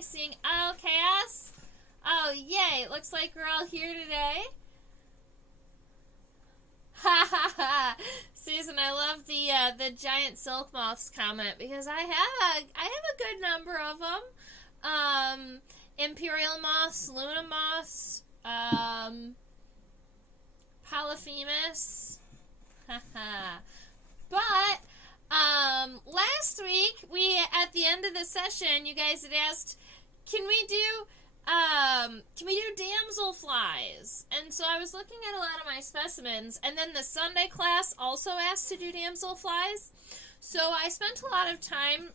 nice seeing... Oh, Chaos? Oh, yay. Looks like we're all here today. Ha ha ha. Susan, I love the giant silk moths comment because I have a good number of them. Imperial moths, Luna moths, Polyphemus. But last week at the end of the session, you guys had asked, can we do damselflies? And so I was looking at a lot of my specimens, and then the Sunday class also asked to do damselflies. So I spent a lot of time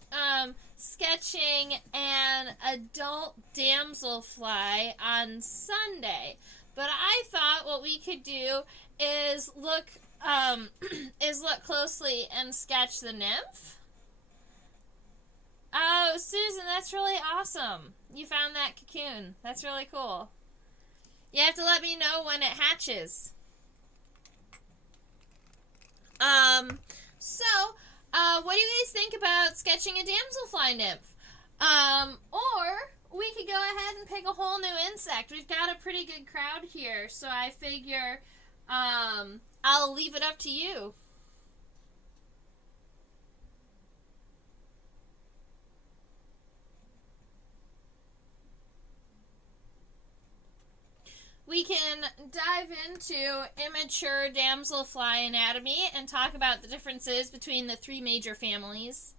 sketching an adult damselfly on Sunday. But I thought what we could do is look closely and sketch the nymph. Oh, Susan, that's really awesome. You found that cocoon. That's really cool. You have to let me know when it hatches. What do you guys think about sketching a damselfly nymph? Or we could go ahead and pick a whole new insect. We've got a pretty good crowd here, so I figure I'll leave it up to you. We can dive into immature damselfly anatomy and talk about the differences between the three major families.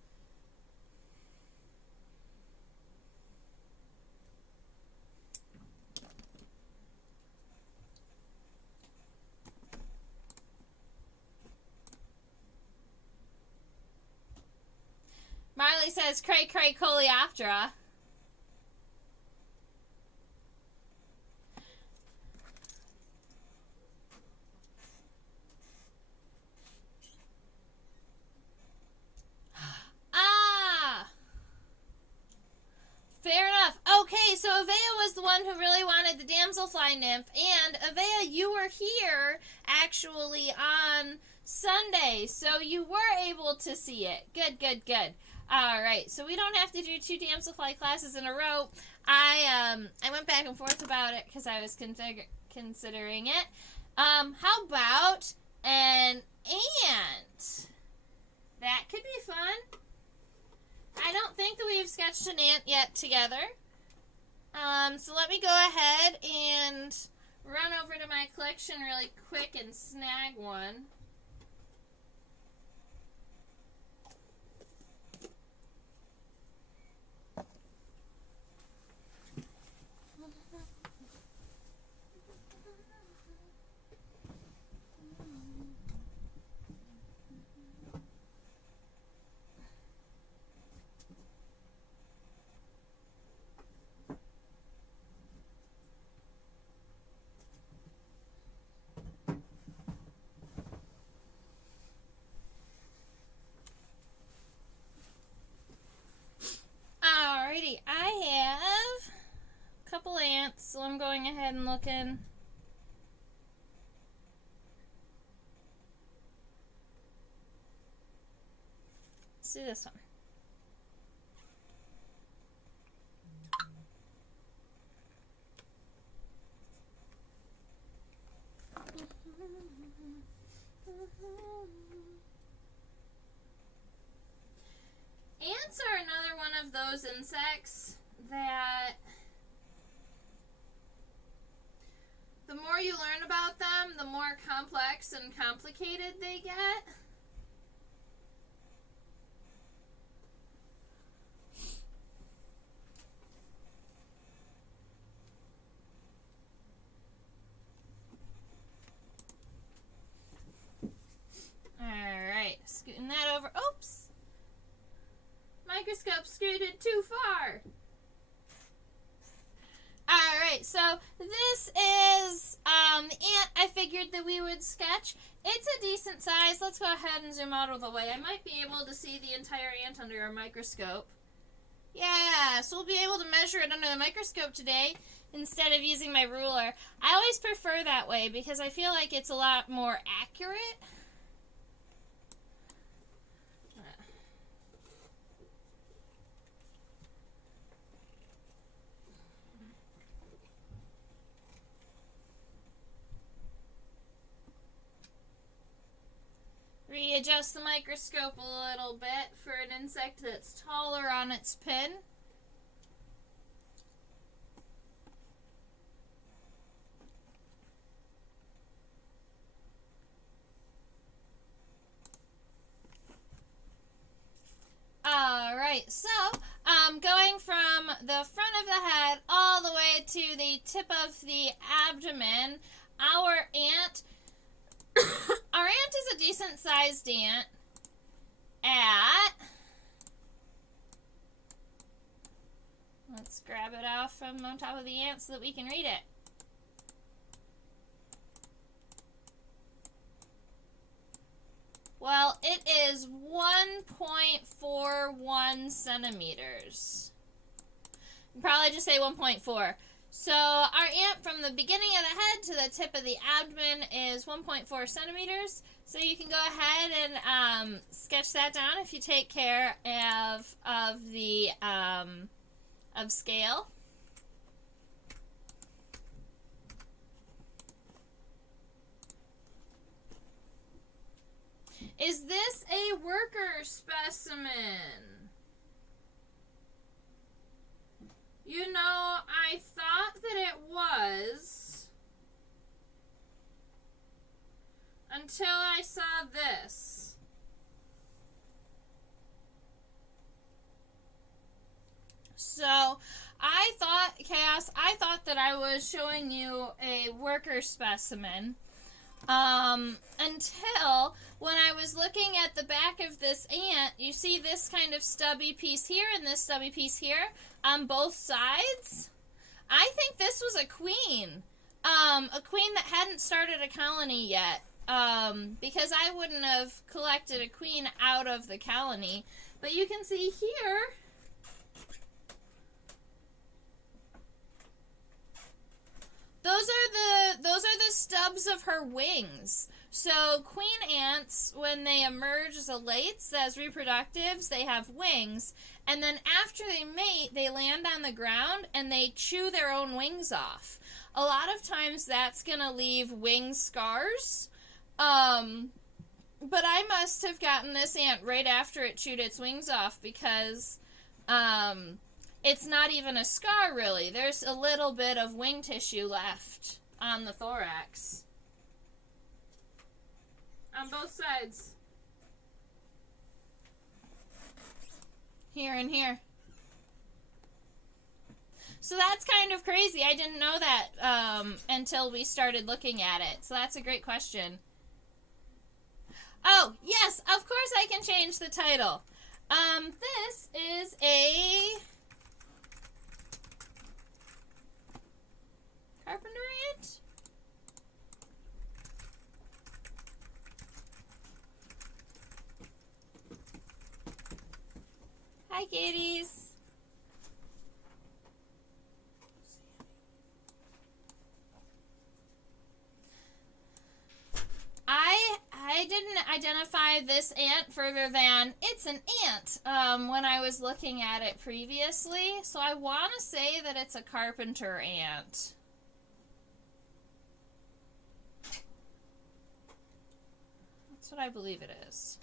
Marley says, cray cray coleoptera. Fair enough. Okay, so Avea was the one who really wanted the damselfly nymph, and Avea, you were here actually on Sunday, so you were able to see it. Good, good, good. All right, so we don't have to do 2 damselfly classes in a row. I went back and forth about it because I was considering it. How about an ant? That could be fun. I don't think that we've sketched an ant yet together. So let me go ahead and run over to my collection really quick and snag one. Alrighty, I have a couple ants, so I'm going ahead and looking. Let's do this one. Ants are another one of those insects that the more you learn about them, the more complex and complicated they get. Alright, scooting that over. Oops! Microscope scooted too far. Alright, so this is the ant I figured that we would sketch. It's a decent size. Let's go ahead and zoom out of the way. I might be able to see the entire ant under our microscope. Yeah, so we'll be able to measure it under the microscope today instead of using my ruler. I always prefer that way because I feel like it's a lot more accurate. me adjust the microscope a little bit for an insect that's taller on its pin. Alright, so going from the front of the head all the way to the tip of the abdomen, our ant is a decent sized ant at, let's grab it off from on top of the ant so that we can read it. Well, it is 1.41 centimeters. Probably just say 1.4. So our ant from the beginning of the head to the tip of the abdomen is 1.4 centimeters. So you can go ahead and sketch that down if you take care of the scale. Is this a worker specimen? You know, I thought that it was until I saw this. So, Chaos, I thought that I was showing you a worker specimen. Until when I was looking at the back of this ant, you see this kind of stubby piece here and this stubby piece here on both sides. I think this was a queen that hadn't started a colony yet, because I wouldn't have collected a queen out of the colony. But you can see here, those are the stubs of her wings. So queen ants, when they emerge as elates, as reproductives, they have wings. And then after they mate, they land on the ground and they chew their own wings off. A lot of times that's going to leave wing scars. But I must have gotten this ant right after it chewed its wings off because it's not even a scar, really. There's a little bit of wing tissue left on the thorax. On both sides. Here and here. So that's kind of crazy. I didn't know that until we started looking at it. So that's a great question. Oh, yes, of course I can change the title. This is a Carpenter ant? Hi, kitties. I didn't identify this ant further than it's an ant when I was looking at it previously. So I want to say that it's a carpenter ant. That's what I believe it is.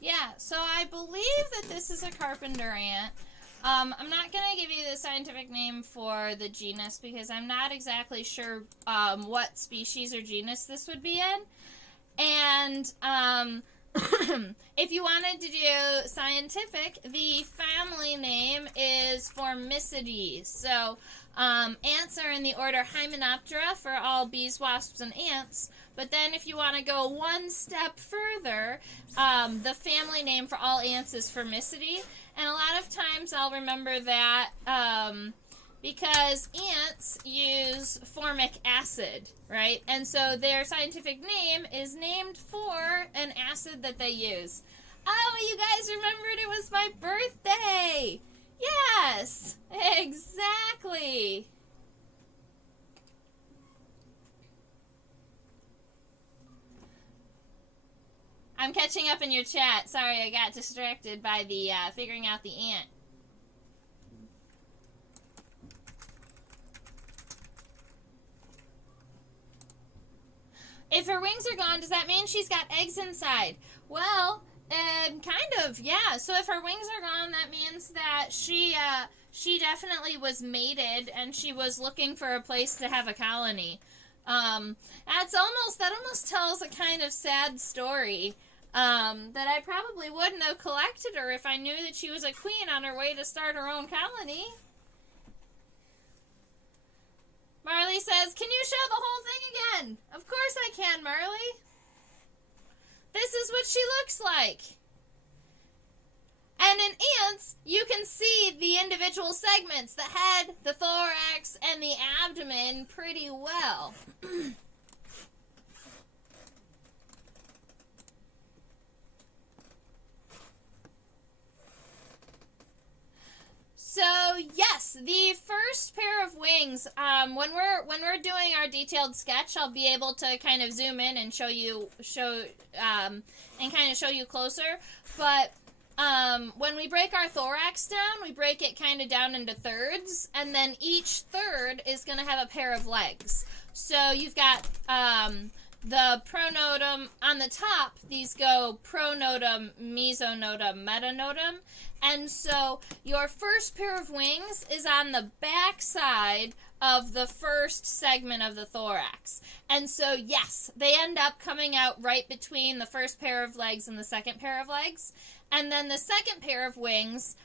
Yeah, so I believe that this is a carpenter ant. I'm not going to give you the scientific name for the genus because I'm not exactly sure what species or genus this would be in. And if you wanted to do scientific, the family name is Formicides. So ants are in the order Hymenoptera for all bees, wasps, and ants. But then if you want to go one step further, the family name for all ants is Formicidae. And a lot of times I'll remember that because ants use formic acid, right? And so their scientific name is named for an acid that they use. Oh, you guys remembered it was my birthday! Yes! Exactly! I'm catching up in your chat. Sorry, I got distracted by the figuring out the ant. If her wings are gone, does that mean she's got eggs inside? Well, kind of, yeah. So if her wings are gone, that means that she definitely was mated and she was looking for a place to have a colony. That almost tells a kind of sad story. That I probably wouldn't have collected her if I knew that she was a queen on her way to start her own colony. Marley says, can you show the whole thing again? Of course I can, Marley. This is what she looks like. And in ants, you can see the individual segments, the head, the thorax, and the abdomen pretty well. So yes, the first pair of wings. When we're doing our detailed sketch, I'll be able to kind of zoom in and show you closer. But when we break our thorax down, we break it kind of down into thirds, and then each third is going to have a pair of legs. So you've got the pronotum on the top. These go pronotum, mesonotum, metanodum. And so your first pair of wings is on the back side of the first segment of the thorax. And so, yes, they end up coming out right between the first pair of legs and the second pair of legs. And then the second pair of wings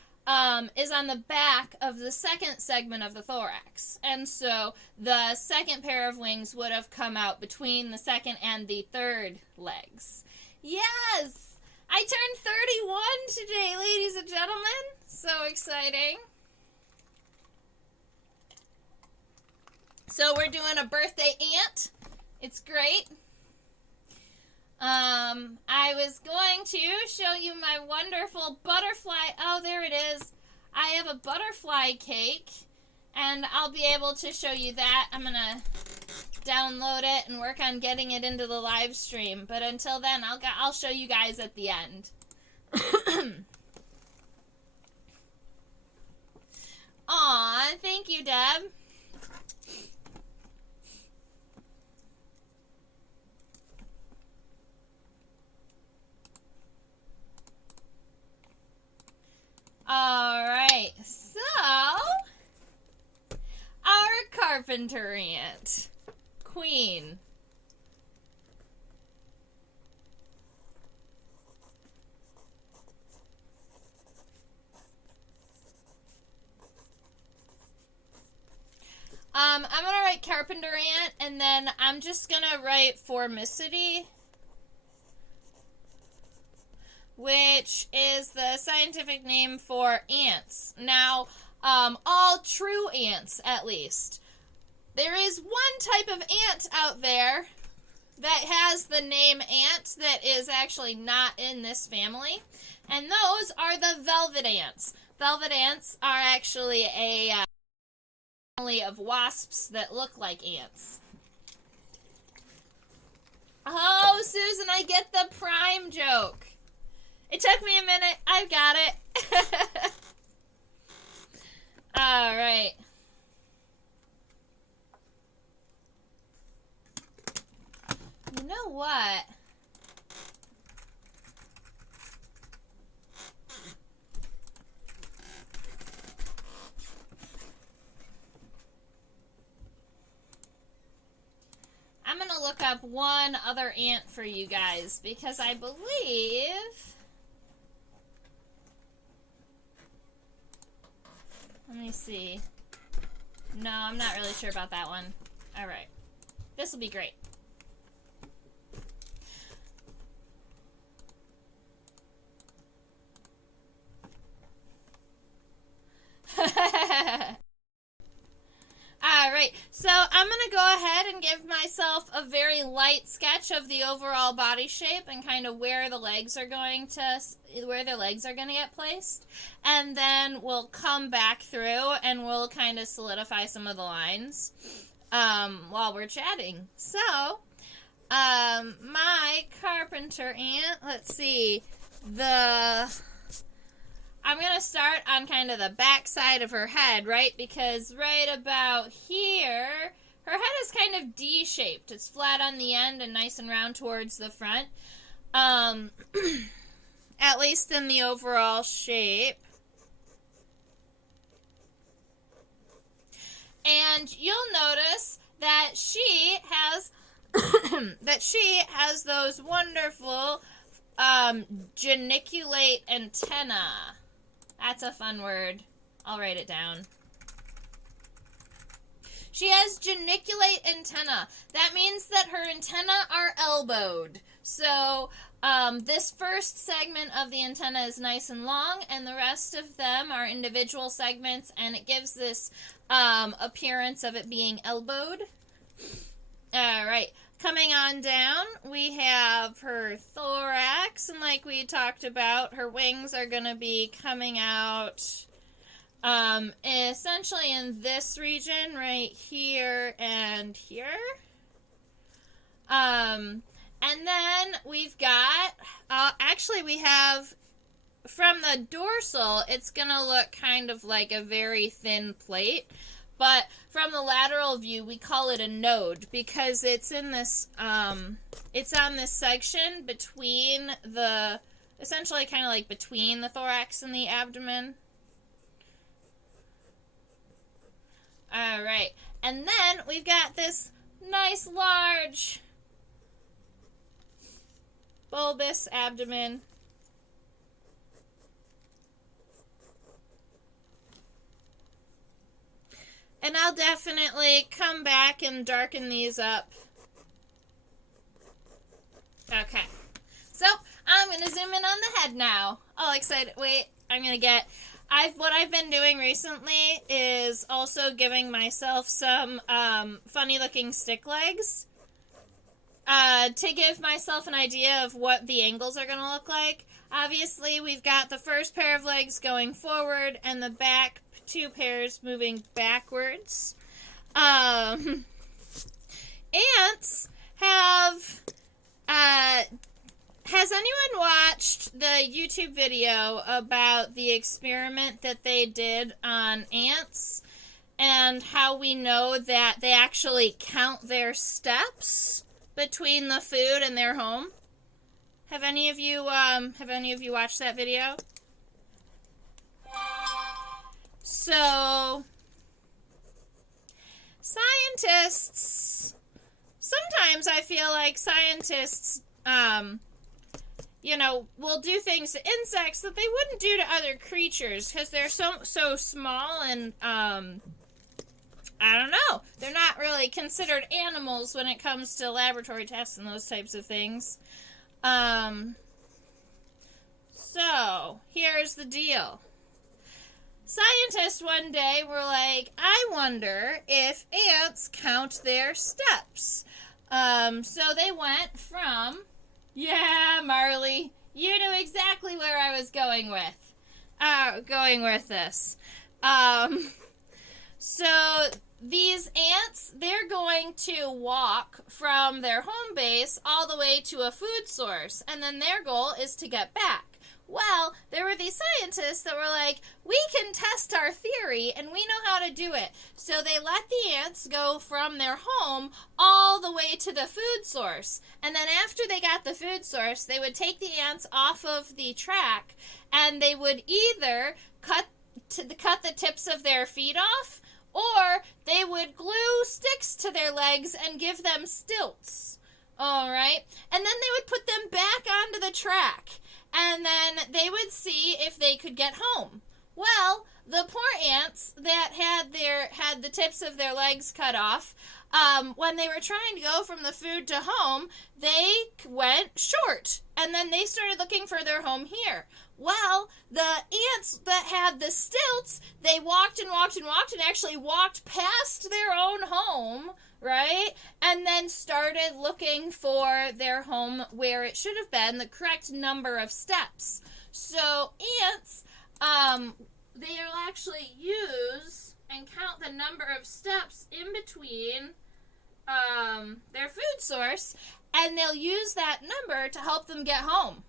is on the back of the second segment of the thorax. And so the second pair of wings would have come out between the second and the third legs. Yes! I turned 31 today, ladies and gentlemen. So exciting. So we're doing a birthday ant. It's great. I was going to show you my wonderful butterfly. Oh, there it is. I have a butterfly cake, and I'll be able to show you that. I'm going to download it and work on getting it into the live stream. But until then, I'll show you guys at the end. Aw, thank you, Deb. All right, so our Carpenter ant. Queen. I'm going to write Carpenter ant, and then I'm just going to write Formicity, which is the scientific name for ants. Now, all true ants, at least. There is one type of ant out there that has the name ant that is actually not in this family, and those are the velvet ants. Velvet ants are actually a family of wasps that look like ants. Oh, Susan, I get the prime joke. It took me a minute. I've got it. All right. You know what? I'm going to look up one other ant for you guys because I believe... Let me see. No, I'm not really sure about that one. All right. This will be great. Alright, so I'm going to go ahead and give myself a very light sketch of the overall body shape and kind of where the legs are going to get placed. And then we'll come back through and we'll kind of solidify some of the lines while we're chatting. So, My carpenter ant, let's see, I'm going to start on kind of the back side of her head, right? Because right about here, her head is kind of D-shaped. It's flat on the end and nice and round towards the front. At least in the overall shape. And you'll notice that she has those wonderful geniculate antenna. That's a fun word. I'll write it down. She has geniculate antenna. That means that her antennae are elbowed. So this first segment of the antenna is nice and long, and the rest of them are individual segments, and it gives this appearance of it being elbowed. All right. Coming on down, we have her thorax, and like we talked about, her wings are going to be coming out essentially in this region right here and here. And then we've got, we have, from the dorsal, it's going to look kind of like a very thin plate. But from the lateral view, we call it a node because it's in this, it's on this section between essentially kind of like between the thorax and the abdomen. All right. And then we've got this nice large bulbous abdomen. And I'll definitely come back and darken these up. Okay. So, I'm going to zoom in on the head now. All excited. Wait, I'm going to get... What I've been doing recently is also giving myself some funny-looking stick legs to give myself an idea of what the angles are going to look like. Obviously, we've got the first pair of legs going forward and the back two pairs moving backwards. Ants have... has anyone watched the YouTube video about the experiment that they did on ants and how we know that they actually count their steps between the food and their home? Have any of you watched that video? So, scientists, sometimes I feel like scientists, will do things to insects that they wouldn't do to other creatures because they're so small and, I don't know, they're not really considered animals when it comes to laboratory tests and those types of things. So, here's the deal. Scientists one day were like, I wonder if ants count their steps. So they went from, yeah, Marley, you knew exactly where I was going with this. So these ants, they're going to walk from their home base all the way to a food source, and then their goal is to get back. Well, there were these scientists that were like, we can test our theory, and we know how to do it. So they let the ants go from their home all the way to the food source. And then after they got the food source, they would take the ants off of the track, and they would either cut the tips of their feet off, or they would glue sticks to their legs and give them stilts. All right? And then they would put them back onto the track. And then they would see if they could get home. Well, the poor ants that had the tips of their legs cut off, when they were trying to go from the food to home, they went short. And then they started looking for their home here. Well, the ants that had the stilts, they walked and walked and walked and actually walked past their own home, right? And then started looking for their home where it should have been, the correct number of steps. So ants, they'll actually use and count the number of steps in between their food source, and they'll use that number to help them get home.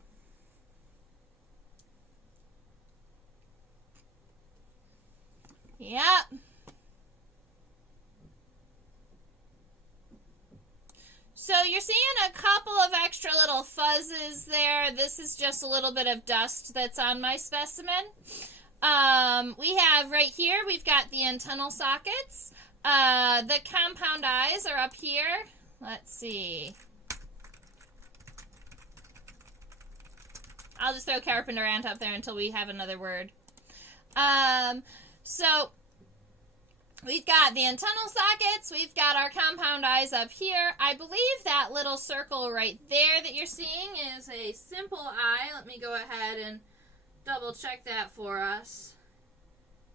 Yep. So you're seeing a couple of extra little fuzzes there. This is just a little bit of dust that's on my specimen. We have right here, we've got the antennal sockets. The compound eyes are up here. Let's see. I'll just throw Carpenter ant up there until we have another word. So we've got the antennal sockets. We've got our compound eyes up here. I believe that little circle right there that you're seeing is a simple eye. Let me go ahead and double check that for us.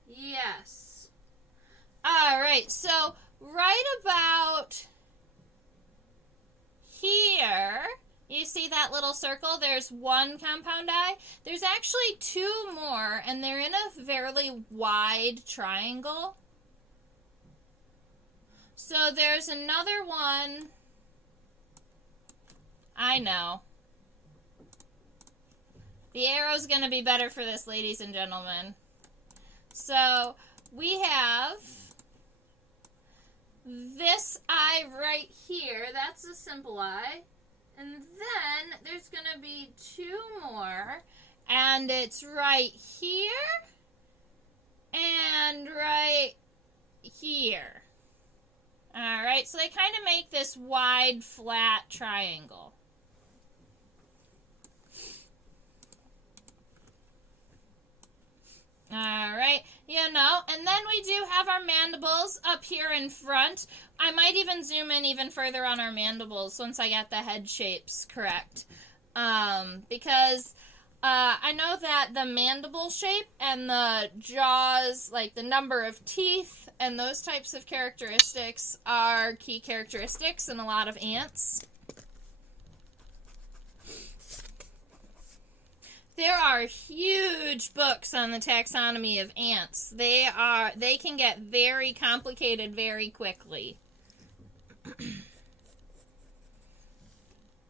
Yes. All right. So right about here, you see that little circle? There's one compound eye. There's actually two more, and they're in a fairly wide triangle. So there's another one. I know. The arrow's going to be better for this, ladies and gentlemen. So we have this eye right here. That's a simple eye. And then there's going to be two more. And it's right here and right here. All right, so they kind of make this wide, flat triangle. All right, you know, and then we do have our mandibles up here in front. I might even zoom in even further on our mandibles once I get the head shapes correct. Because I know that the mandible shape and the jaws, like the number of teeth and those types of characteristics are key characteristics in a lot of ants. There are huge books on the taxonomy of ants. They can get very complicated very quickly.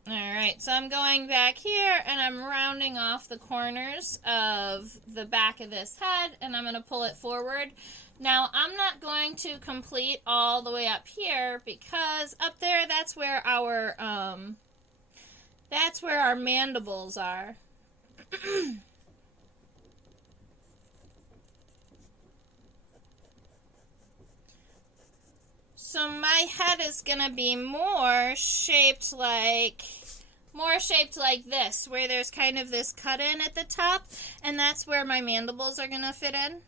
Alright, so I'm going back here and I'm rounding off the corners of the back of this head and I'm going to pull it forward. Now, I'm not going to complete all the way up here because up there that's where our mandibles are. So my head is going to be more shaped like this, where there's kind of this cut in at the top, and that's where my mandibles are going to fit in.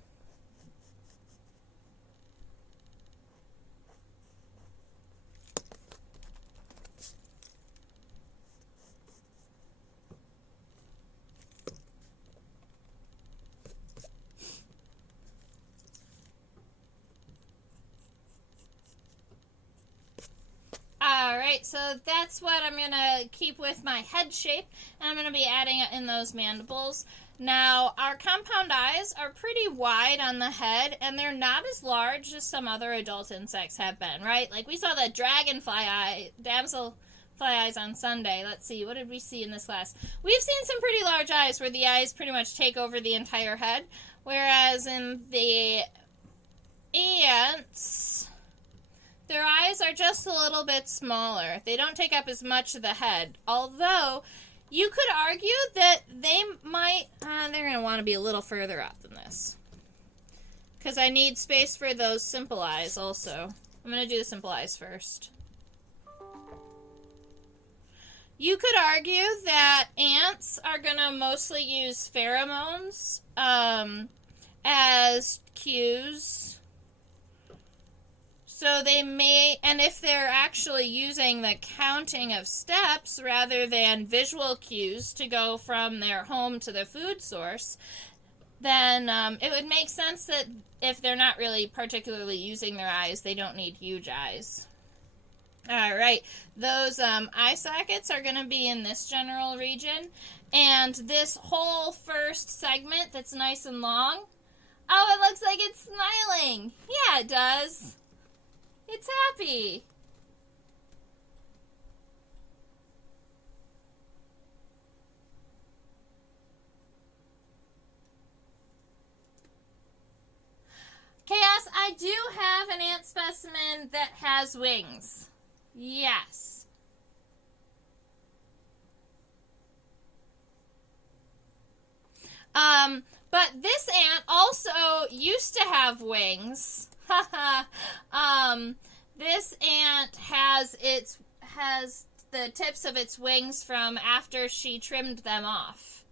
Alright, so that's what I'm going to keep with my head shape, and I'm going to be adding it in those mandibles. Now, our compound eyes are pretty wide on the head, and they're not as large as some other adult insects have been, right? Like we saw the dragonfly eye, damselfly eyes on Sunday. Let's see, what did we see in this class? We've seen some pretty large eyes where the eyes pretty much take over the entire head, whereas in the ants, their eyes are just a little bit smaller. They don't take up as much of the head. Although, you could argue that they might... they're going to want to be a little further up than this. Because I need space for those simple eyes also. I'm going to do the simple eyes first. You could argue that ants are going to mostly use pheromones as cues. So they may, and if they're actually using the counting of steps rather than visual cues to go from their home to their food source, then it would make sense that if they're not really particularly using their eyes, they don't need huge eyes. Alright, those eye sockets are going to be in this general region, and this whole first segment that's nice and long, oh, it looks like it's smiling. Yeah, it does. It's happy. do have an ant specimen that has wings. Yes. But this ant also used to have wings. This ant has the tips of its wings from after she trimmed them off.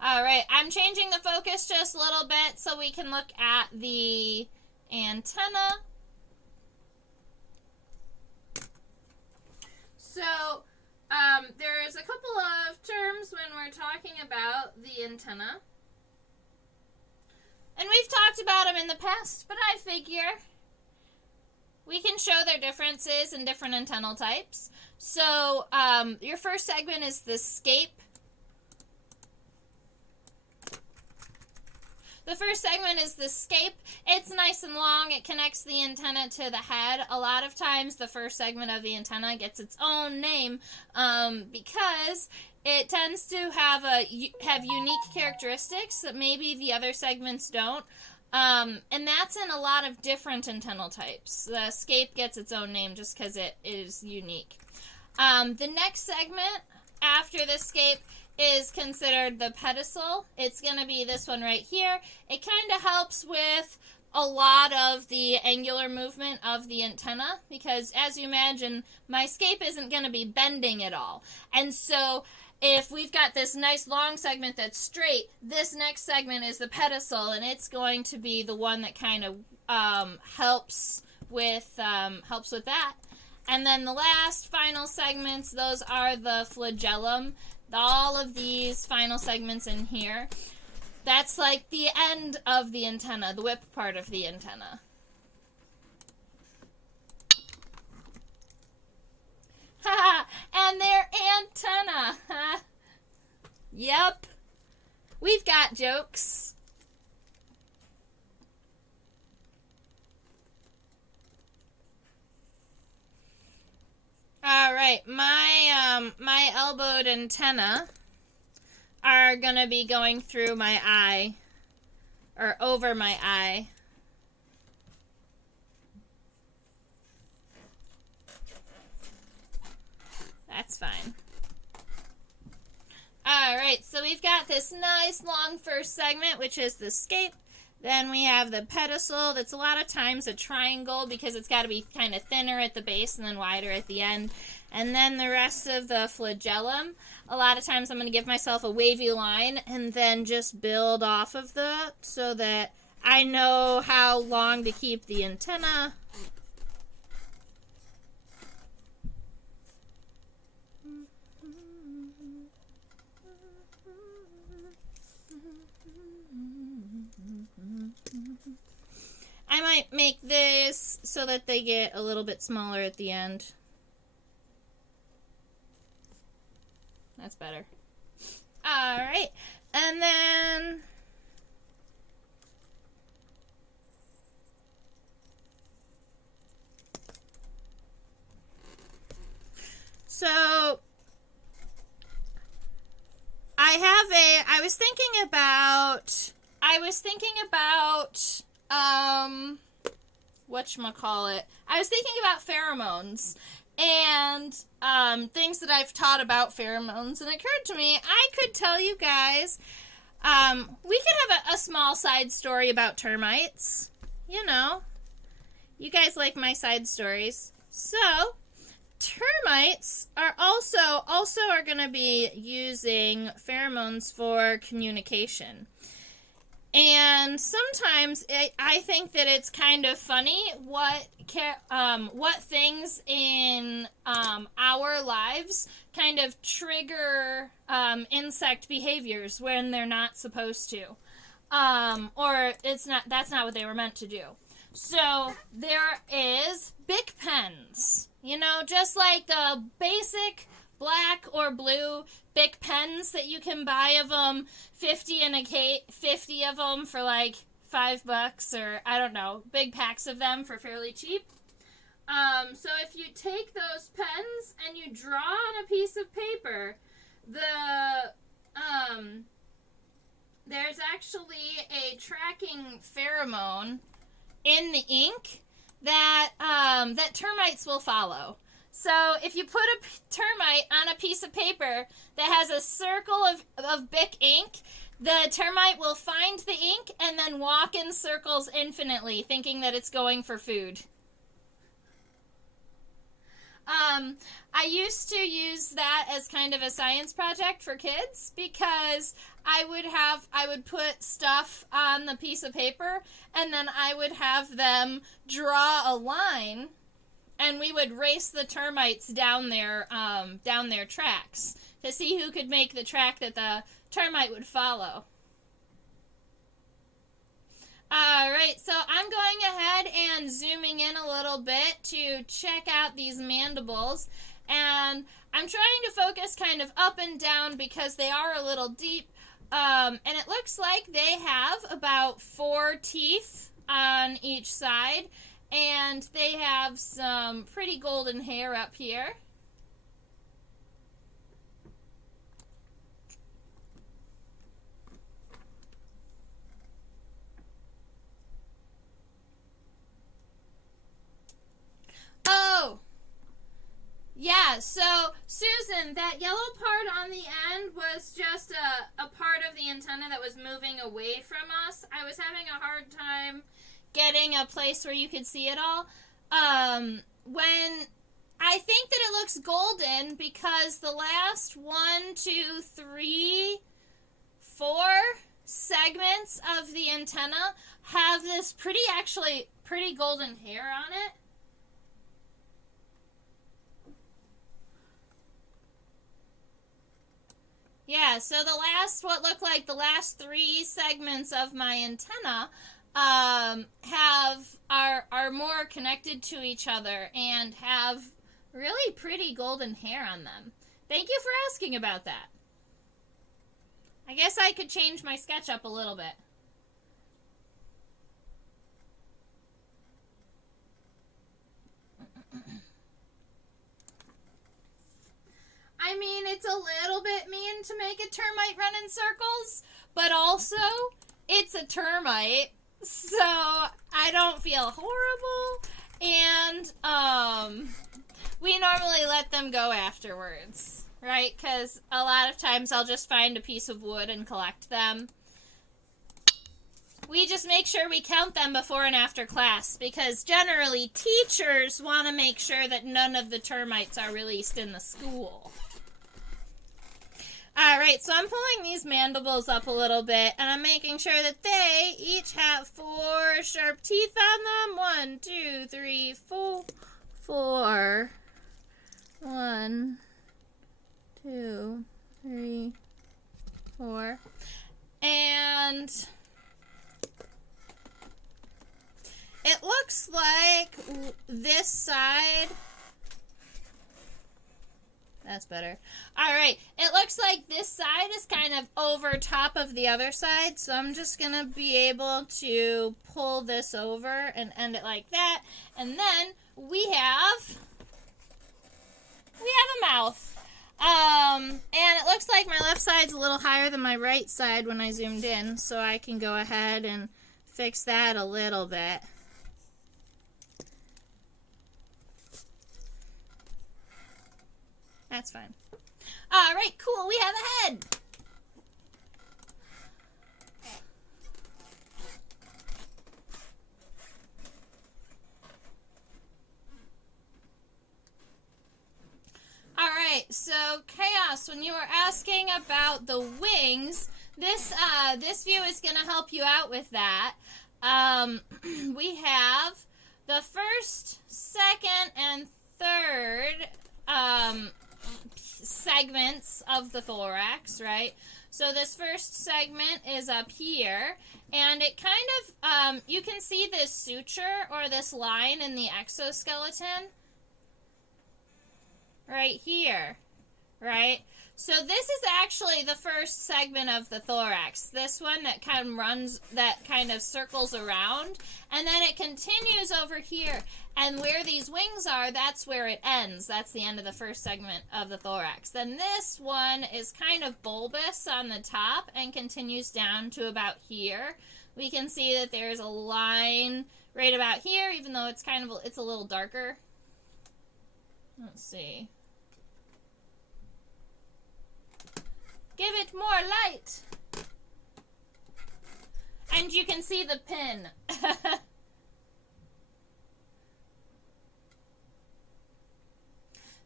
Alright, I'm changing the focus just a little bit so we can look at the antenna. So, there's a couple of terms when we're talking about the antenna. And we've talked about them in the past, but I figure we can show their differences in different antennal types. So, your first segment is the scape. The first segment is the scape. It's nice and long. It connects the antenna to the head. A lot of times the first segment of the antenna gets its own name because it tends to have unique characteristics that maybe the other segments don't. And that's in a lot of different antennal types. The scape gets its own name just because it is unique. The next segment after the scape is considered the pedestal. It's going to be this one right here. It kind of helps with a lot of the angular movement of the antenna because, as you imagine, my scape isn't going to be bending at all. And so if we've got this nice long segment that's straight, this next segment is the pedestal, and it's going to be the one that kind of helps with that. And then the last final segments, those are the flagellum. All of these final segments in here, that's like the end of the antenna, the whip part of the antenna. And their antenna. Yep. We've got jokes. All right, my elbowed antenna are gonna be going through my eye, or over my eye. That's fine. All right, so we've got this nice long first segment, which is the scape. Then we have the pedestal. That's a lot of times a triangle because it's got to be kind of thinner at the base and then wider at the end. And then the rest of the flagellum. A lot of times I'm going to give myself a wavy line and then just build off of that so that I know how long to keep the antenna. I might make this so that they get a little bit smaller at the end. That's better. Alright, and then so I was thinking about whatchamacallit. I was thinking about pheromones and things that I've taught about pheromones, and it occurred to me I could tell you guys, we could have a small side story about termites. You know, you guys like my side stories. So, termites are also are going to be using pheromones for communication. And sometimes I think that it's kind of funny what things in our lives kind of trigger insect behaviors when they're not supposed to, or that's not what they were meant to do. So there is Bic pens, you know, just like the basic black or blue Bic pens that you can buy of them 50 of them for like $5, or I don't know, big packs of them for fairly cheap. So if you take those pens and you draw on a piece of paper, there's actually a tracking pheromone in the ink that that termites will follow. So if you put a termite on a piece of paper that has a circle of Bic ink, the termite will find the ink and then walk in circles infinitely, thinking that it's going for food. I used to use that as kind of a science project for kids because I would put stuff on the piece of paper and then I would have them draw a line and we would race the termites down their tracks to see who could make the track that the termite would follow. Alright, so I'm going ahead and zooming in a little bit to check out these mandibles, and I'm trying to focus kind of up and down because they are a little deep, and it looks like they have about 4 teeth on each side, and they have some pretty golden hair up here. Oh, yeah, so Susan, that yellow part on the end was just a part of the antenna that was moving away from us. I was having a hard time getting a place where you could see it all. When I think that it looks golden because the last 1, 2, 3, 4 segments of the antenna have this pretty golden hair on it. Yeah, so what look like the last 3 segments of my antenna are more connected to each other and have really pretty golden hair on them. Thank you for asking about that. I guess I could change my sketch up a little bit. I mean, it's a little bit mean to make a termite run in circles, but also, it's a termite, so I don't feel horrible, and, we normally let them go afterwards, right? Because a lot of times I'll just find a piece of wood and collect them. We just make sure we count them before and after class, because generally teachers want to make sure that none of the termites are released in the school. Alright, so I'm pulling these mandibles up a little bit, and I'm making sure that they each have 4 sharp teeth on them. 1, 2, 3, 4. 4. 1, 2, 3, 4. And it looks like this side... That's better. Alright, it looks like this side is kind of over top of the other side, so I'm just going to be able to pull this over and end it like that. And then we have a mouth. And it looks like my left side's a little higher than my right side when I zoomed in, so I can go ahead and fix that a little bit. That's fine. Alright, cool. We have a head. Alright, so Chaos, when you were asking about the wings, this view is going to help you out with that. We have the first, second, and third segments of the thorax, right? So this first segment is up here, and it kind of, you can see this suture or this line in the exoskeleton right here, right? So this is actually the first segment of the thorax. This one that kind of circles around, and then it continues over here. And where these wings are, that's where it ends. That's the end of the first segment of the thorax. Then this one is kind of bulbous on the top and continues down to about here. We can see that there's a line right about here, even though it's a little darker. Let's see. Give it more light. And you can see the pin.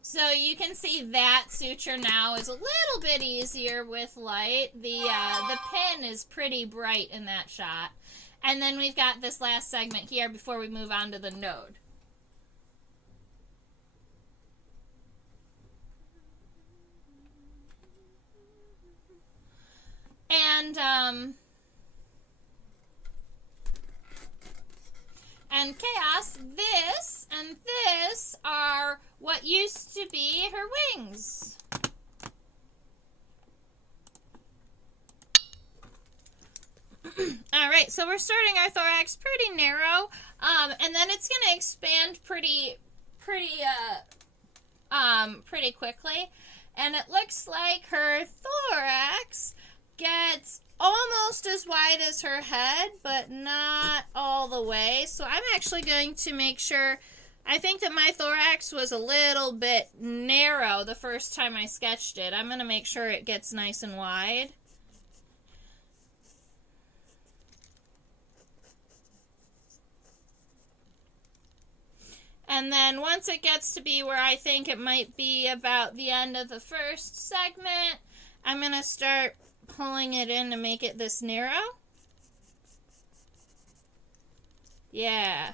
So you can see that suture now is a little bit easier with light. The pin is pretty bright in that shot. And then we've got this last segment here before we move on to the node. And Chaos, this and this are what used to be her wings. All right, so we're starting our thorax pretty narrow, and then it's going to expand pretty quickly. And it looks like her thorax gets almost as wide as her head, but not all the way. So I'm actually going to make sure, I think that my thorax was a little bit narrow the first time I sketched it. I'm going to make sure it gets nice and wide. And then once it gets to be where I think it might be about the end of the first segment, I'm going to start pulling it in to make it this narrow. Yeah.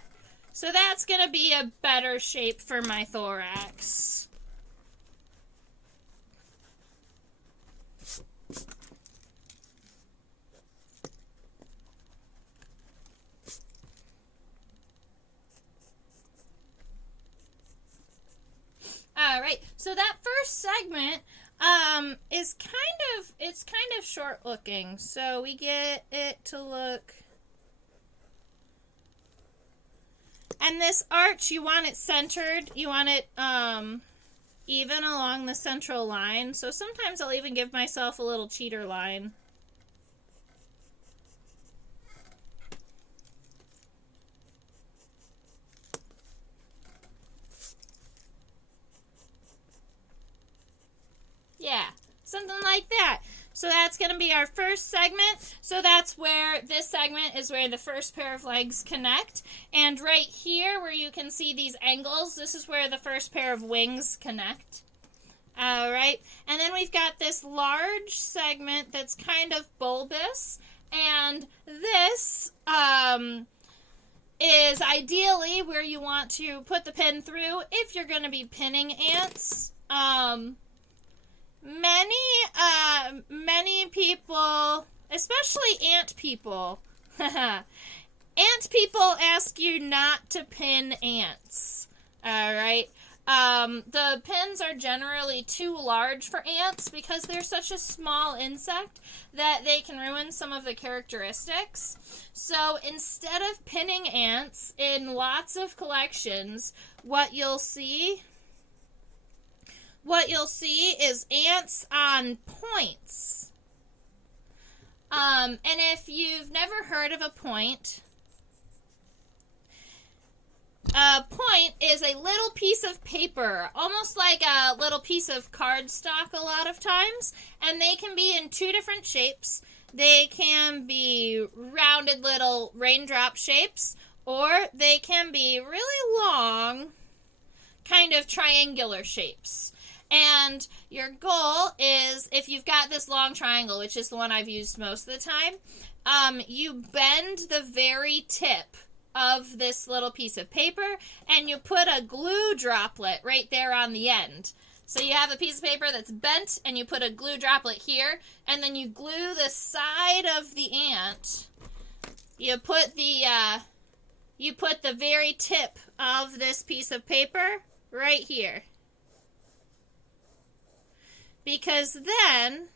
So that's going to be a better shape for my thorax. All right. So that first segment is kind of short looking, so we get it to look, and this arch, you want it centered, you want it even along the central line, so sometimes I'll even give myself a little cheater line. Yeah, something like that. So that's going to be our first segment. So that's where this segment is where the first pair of legs connect. And right here where you can see these angles, this is where the first pair of wings connect. All right. And then we've got this large segment that's kind of bulbous. And this is ideally where you want to put the pin through if you're going to be pinning ants. Many people, especially ant people, ant people ask you not to pin ants. All right. The pins are generally too large for ants because they're such a small insect that they can ruin some of the characteristics. So instead of pinning ants in lots of collections, what you'll see is ants on points. And if you've never heard of a point is a little piece of paper, almost like a little piece of cardstock a lot of times, and they can be in two different shapes. They can be rounded little raindrop shapes, or they can be really long, kind of triangular shapes. And your goal is, if you've got this long triangle, which is the one I've used most of the time, you bend the very tip of this little piece of paper, and you put a glue droplet right there on the end. So you have a piece of paper that's bent, and you put a glue droplet here, and then you glue the side of the ant. You put the very tip of this piece of paper right here. because then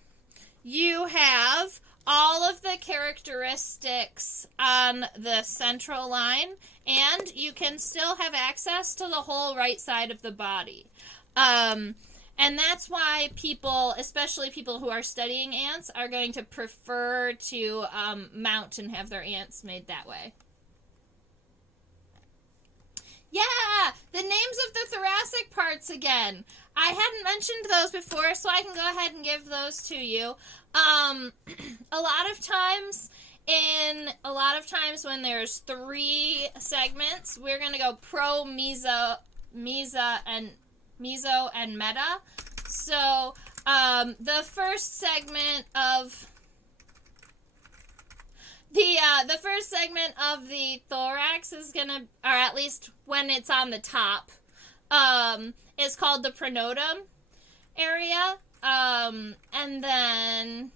you have all of the characteristics on the central line, and you can still have access to the whole right side of the body. And that's why people, especially people who are studying ants, are going to prefer to mount and have their ants made that way. Yeah, the names of the thoracic parts again. I hadn't mentioned those before, so I can go ahead and give those to you. A lot of times when there's 3 segments, we're going to go pro, meso, and meta. So, the first segment of the first segment of the thorax is gonna, or at least when it's on the top, is called the pronotum area. And then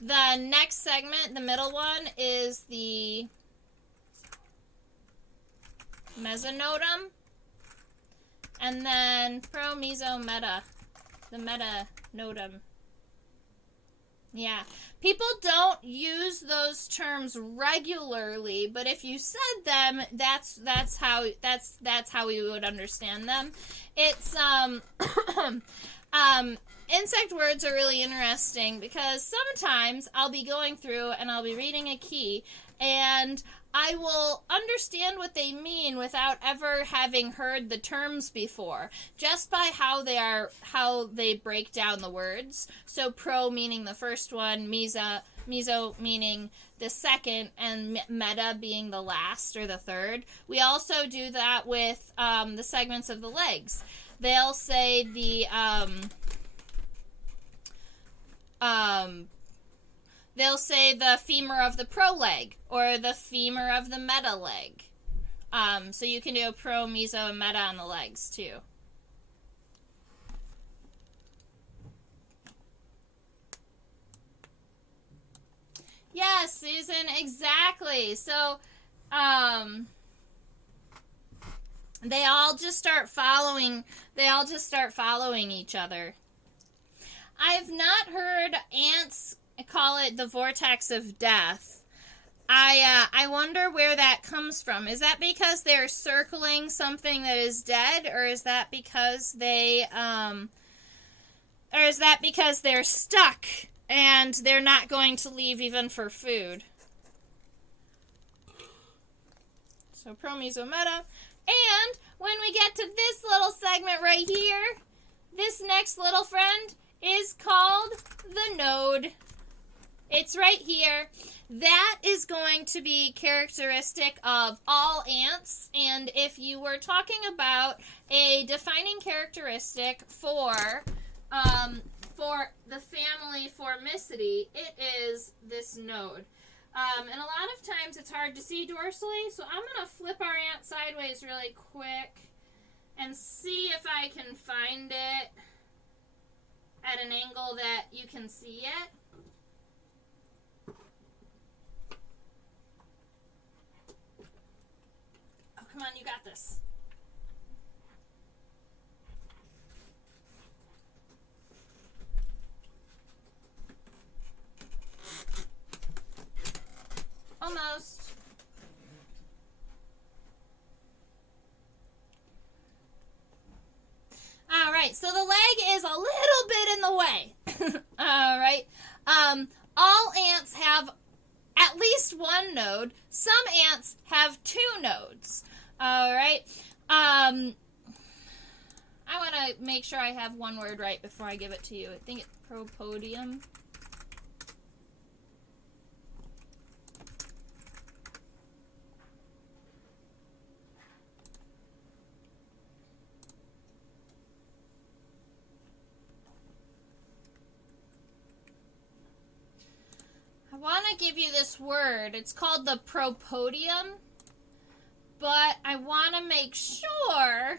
the next segment, the middle one, is the metanodum. And then pro, meso, meta, the metanodum. Yeah, people don't use those terms regularly, but if you said them, that's how we would understand them. It's insect words are really interesting because sometimes I'll be going through and I'll be reading a key and I will understand what they mean without ever having heard the terms before, just by how they break down the words. So pro meaning the first one, meso meaning the second, and meta being the last or the third. We also do that with the segments of the legs. They'll say the femur of the pro leg or the femur of the meta leg. So you can do a pro, meso, and meta on the legs too. Yes, Susan, exactly. So, they all just start following each other. I've not heard ants call it the vortex of death. I wonder where that comes from. Is that because they're circling something that is dead, or is that because they're stuck and they're not going to leave even for food? So pro, meso, meta. And when we get to this little segment right here, this next little friend is called the node. It's right here. That is going to be characteristic of all ants, and if you were talking about a defining characteristic for the family Formicidae, it is this node. And a lot of times it's hard to see dorsally, so I'm going to flip our ant sideways really quick and see if I can find it at an angle that you can see it. Oh, come on, you got this. Almost. All right, so the leg is a little bit in the way. All right. All ants have at least one node. Some ants have 2 nodes. All right. I want to make sure I have one word right before I give it to you. I think it's Propodium. I want to give you this word. It's called the Propodium, but I want to make sure.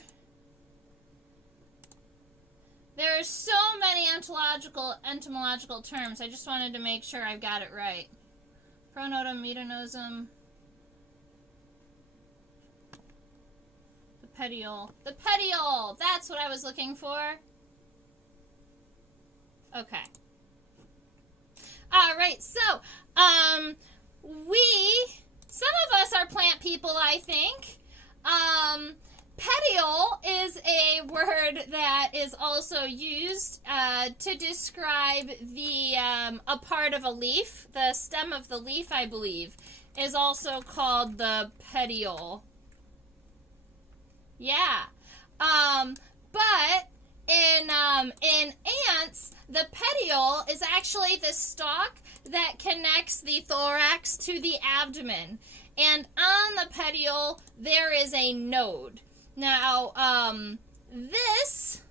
There are so many entomological terms. I just wanted to make sure I've got it right. Pronotum, Metanodum, the petiole. The petiole! That's what I was looking for. Okay. All right, so, some of us are plant people, I think. Petiole is a word that is also used to describe the a part of a leaf. The stem of the leaf, I believe, is also called the petiole. Yeah. But in ants, the petiole is actually the stalk that connects the thorax to the abdomen. And on the petiole, there is a node. Now, this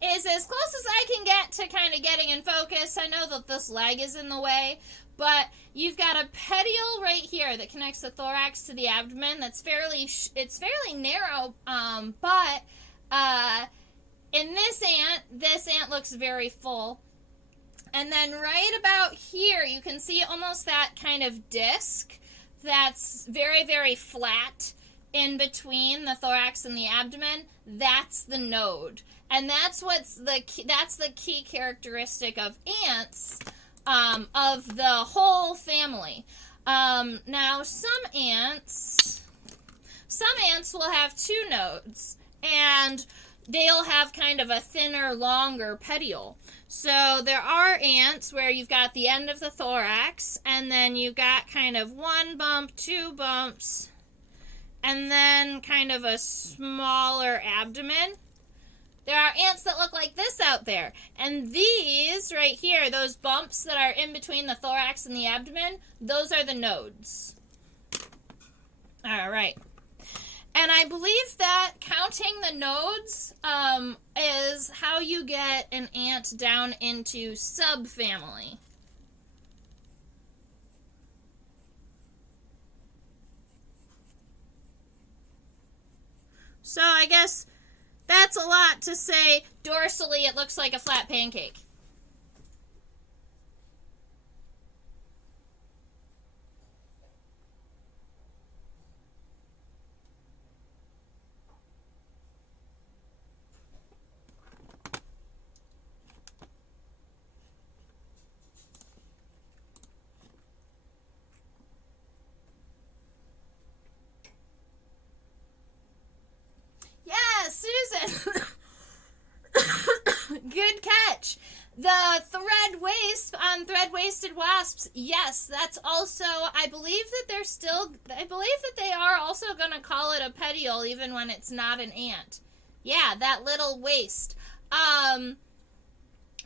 is as close as I can get to kind of getting in focus. I know that this leg is in the way, but you've got a petiole right here that connects the thorax to the abdomen. That's fairly narrow, but in this ant looks very full. And then right about here, you can see almost that kind of disc that's very, very flat in between the thorax and the abdomen. That's the node. And that's the key characteristic of ants, of the whole family. Now, some ants will have two nodes, and they'll have kind of a thinner, longer petiole. So there are ants where you've got the end of the thorax, and then you've got kind of one bump, two bumps, and then kind of a smaller abdomen. There are ants that look like this out there. And these right here, those bumps that are in between the thorax and the abdomen, those are the nodes. All right. And I believe that counting the nodes is how you get an ant down into subfamily. So I guess that's a lot to say. Dorsally, it looks like a flat pancake. Susan. Good catch. The thread waist on thread-waisted wasps, yes, that's also, I believe that they are also going to call it a petiole even when it's not an ant. Yeah, that little waist.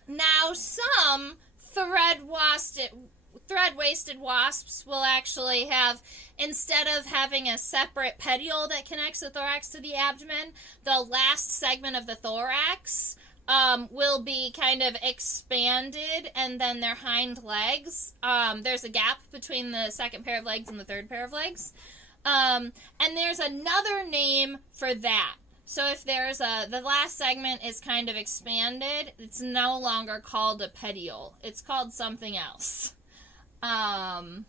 Now some thread-waisted wasps will actually have, instead of having a separate petiole that connects the thorax to the abdomen, the last segment of the thorax will be kind of expanded, and then their hind legs, there's a gap between the second pair of legs and the third pair of legs. And there's another name for that. So if there's the last segment is kind of expanded, it's no longer called a petiole. It's called something else. Dad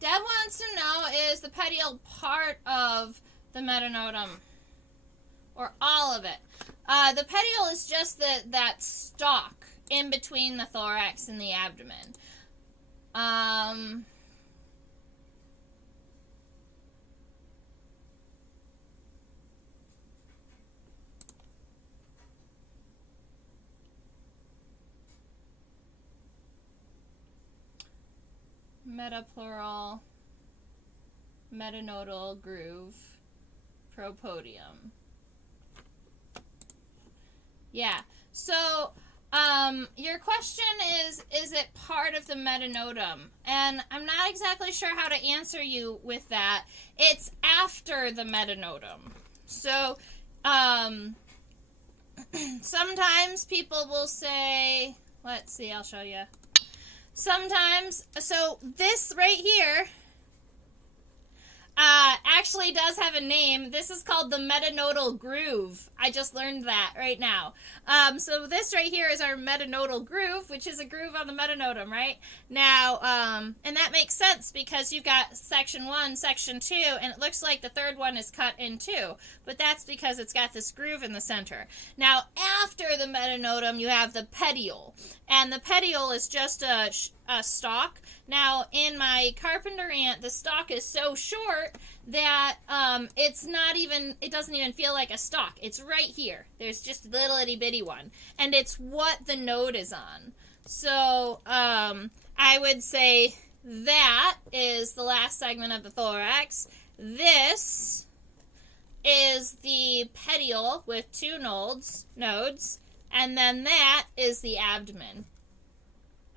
wants to know, is the petiole part of the Metanodum? Or all of it? The petiole is just that stalk in between the thorax and the abdomen. Metaplural, Metanodal Groove, Propodium. Yeah, so your question is it part of the Metanodum? And I'm not exactly sure how to answer you with that. It's after the Metanodum. So sometimes people will say, let's see, I'll show you. Sometimes, so this right here, actually does have a name. This is called the Metanodal Groove. I just learned that right now. So this right here is our Metanodal Groove, which is a groove on the metanodum, right? Now, and that makes sense because you've got section 1, section 2, and it looks like the third one is cut in 2, but that's because it's got this groove in the center. Now, after the metanodum, you have the petiole, and the petiole is just a stalk. Now, in my Carpenter ant, the stalk is so short that it doesn't even feel like a stalk. It's right here. There's just a little itty bitty one, and it's what the node is on. So I would say that is the last segment of the thorax. This is the petiole with 2 nodes, and then that is the abdomen.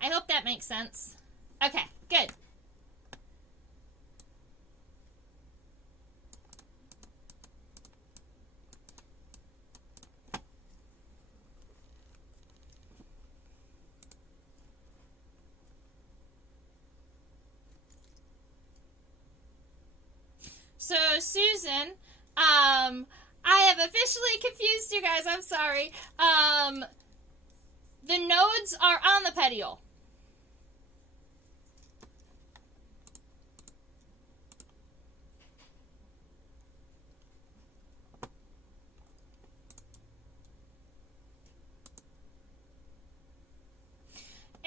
I hope that makes sense. Okay, good. So, Susan, I have officially confused you guys. I'm sorry. The nodes are on the petiole.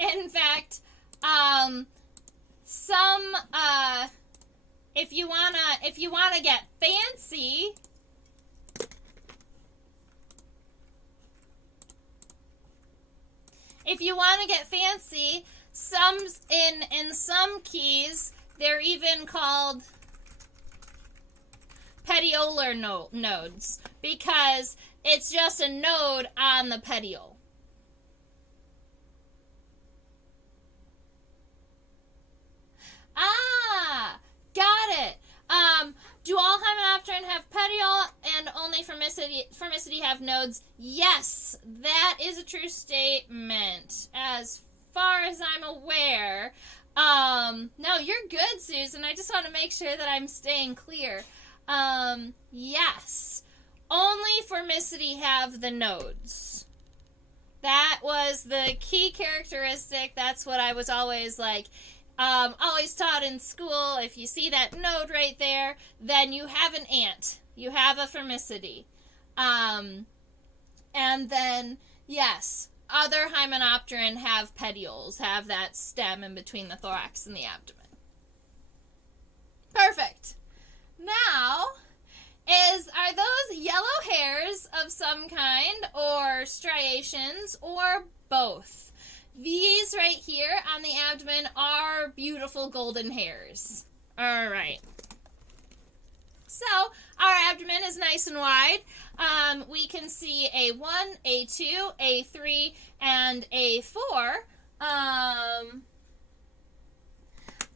In fact, if you wanna get fancy, in some keys they're even called petiolar nodes because it's just a node on the petiole. Ah, got it. Do all Hymenopteron have petiole and only Formicity have nodes? Yes, that is a true statement. As far as I'm aware. No, you're good, Susan. I just want to make sure that I'm staying clear. Yes. Only Formicity have the nodes. That was the key characteristic. That's what I was always like... always taught in school, if you see that node right there, then you have an ant. You have a Formicity. And then, yes, other Hymenopteron have petioles, have that stem in between the thorax and the abdomen. Perfect. Now, are those yellow hairs of some kind, or striations, or both? These right here on the abdomen are beautiful golden hairs. All right. So our abdomen is nice and wide. We can see A1, A2, A3, and A4.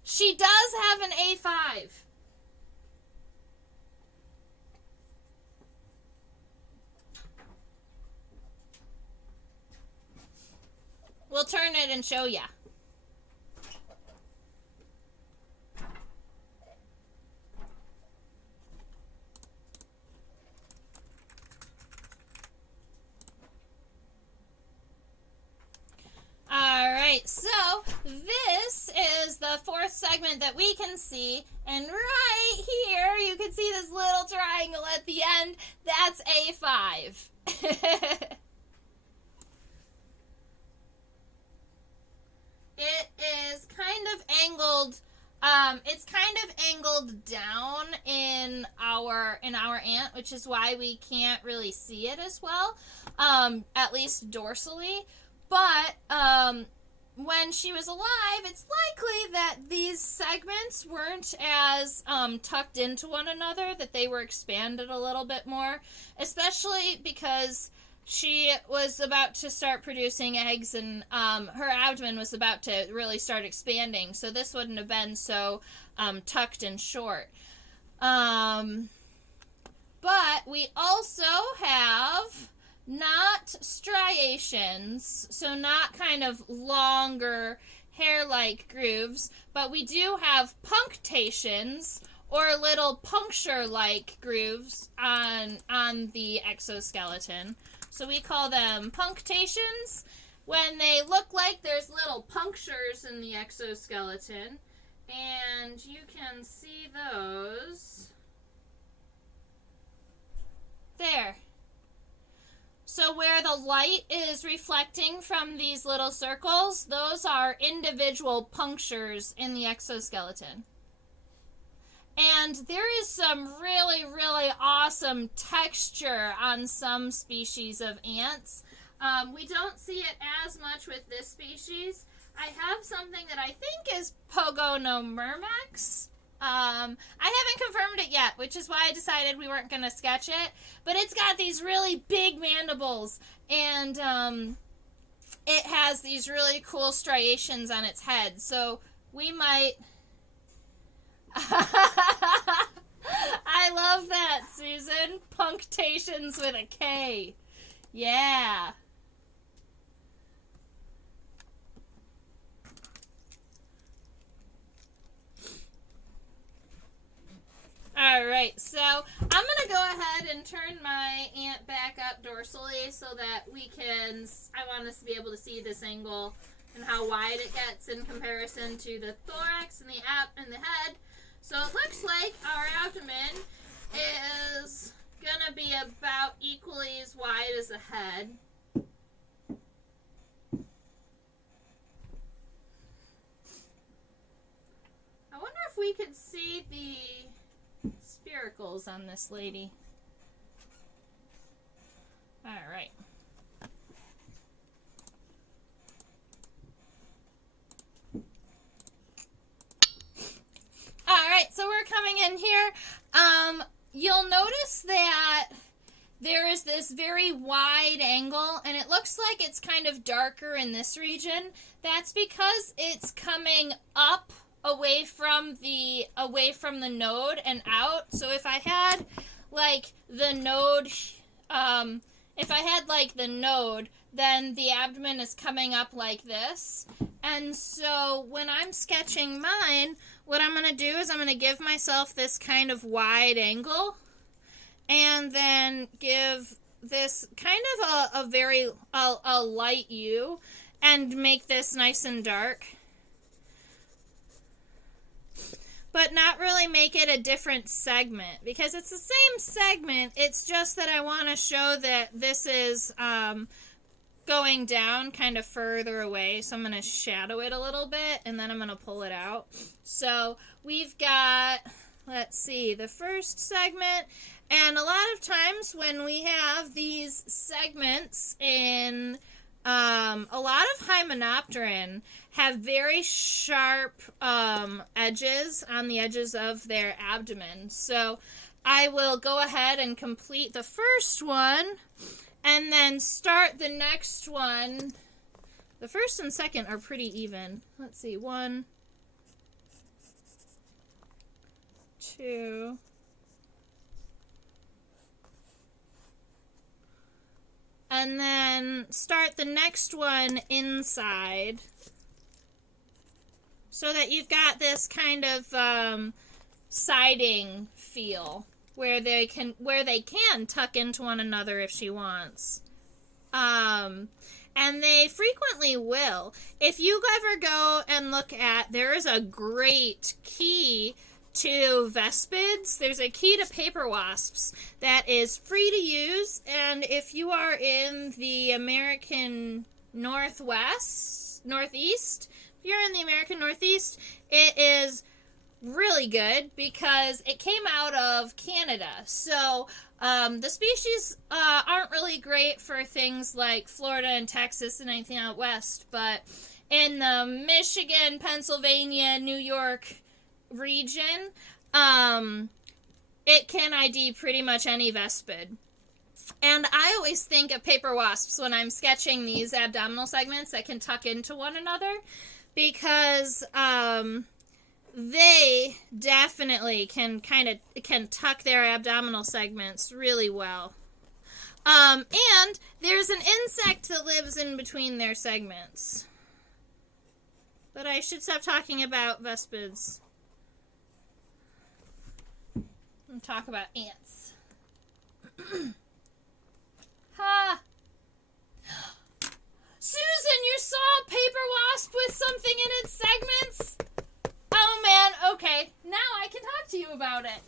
She does have an A5. We'll turn it and show ya. Alright, so this is the 4th segment that we can see, and right here you can see this little triangle at the end. That's A5. It is kind of angled, it's kind of angled down in our ant, which is why we can't really see it as well, at least dorsally. But when she was alive, it's likely that these segments weren't as tucked into one another, that they were expanded a little bit more, especially because she was about to start producing eggs, and her abdomen was about to really start expanding, so this wouldn't have been so tucked and short. But we also have not striations, so not kind of longer hair-like grooves, but we do have punctations, or little puncture-like grooves on the exoskeleton. So we call them punctations when they look like there's little punctures in the exoskeleton. And you can see those there. So where the light is reflecting from these little circles, those are individual punctures in the exoskeleton. And there is some really, really awesome texture on some species of ants. We don't see it as much with this species. I have something that I think is Pogonomyrmex. I haven't confirmed it yet, which is why I decided we weren't going to sketch it. But it's got these really big mandibles, and it has these really cool striations on its head. So we might... I love that, Susan. Punctations with a K. Yeah. Alright, so I'm going to go ahead and turn my ant back up dorsally so that we can, I want us to be able to see this angle and how wide it gets in comparison to the thorax and the head. So it looks like our abdomen is going to be about equally as wide as the head. I wonder if we could see the spiracles on this lady. All right. Alright, so we're coming in here. You'll notice that there is this very wide angle, and it looks like it's kind of darker in this region. That's because it's coming up away from the node and out. So if I had like the node, then the abdomen is coming up like this. And so when I'm sketching mine, what I'm going to do is I'm going to give myself this kind of wide angle, and then give this kind of a very light hue, and make this nice and dark. But not really make it a different segment, because it's the same segment, it's just that I want to show that this is going down kind of further away, so I'm going to shadow it a little bit, and then I'm going to pull it out. So we've got, let's see, the first segment, and a lot of times when we have these segments in a lot of Hymenopteran have very sharp edges on the edges of their abdomen. So I will go ahead and complete the first one, and then start the next one. The first and second are pretty even. Let's see, 1, 2, and then start the next one inside, so that you've got this kind of siding feel, where they can tuck into one another if she wants. And they frequently will. If you ever go and look at, there is a great key to Vespids. There's a key to paper wasps that is free to use, and if you are in the American Northeast, if you're in the American Northeast, it is really good because it came out of Canada. So the species aren't really great for things like Florida and Texas and anything out west, but in the Michigan, Pennsylvania, New York region, it can ID pretty much any Vespid. And I always think of paper wasps when I'm sketching these abdominal segments that can tuck into one another, because they definitely can tuck their abdominal segments really well. And there's an insect that lives in between their segments. But I should stop talking about Vespids. and talk about ants. Ha! Susan, you saw a paper wasp with something in its segments? Oh man, okay. Now I can talk to you about it.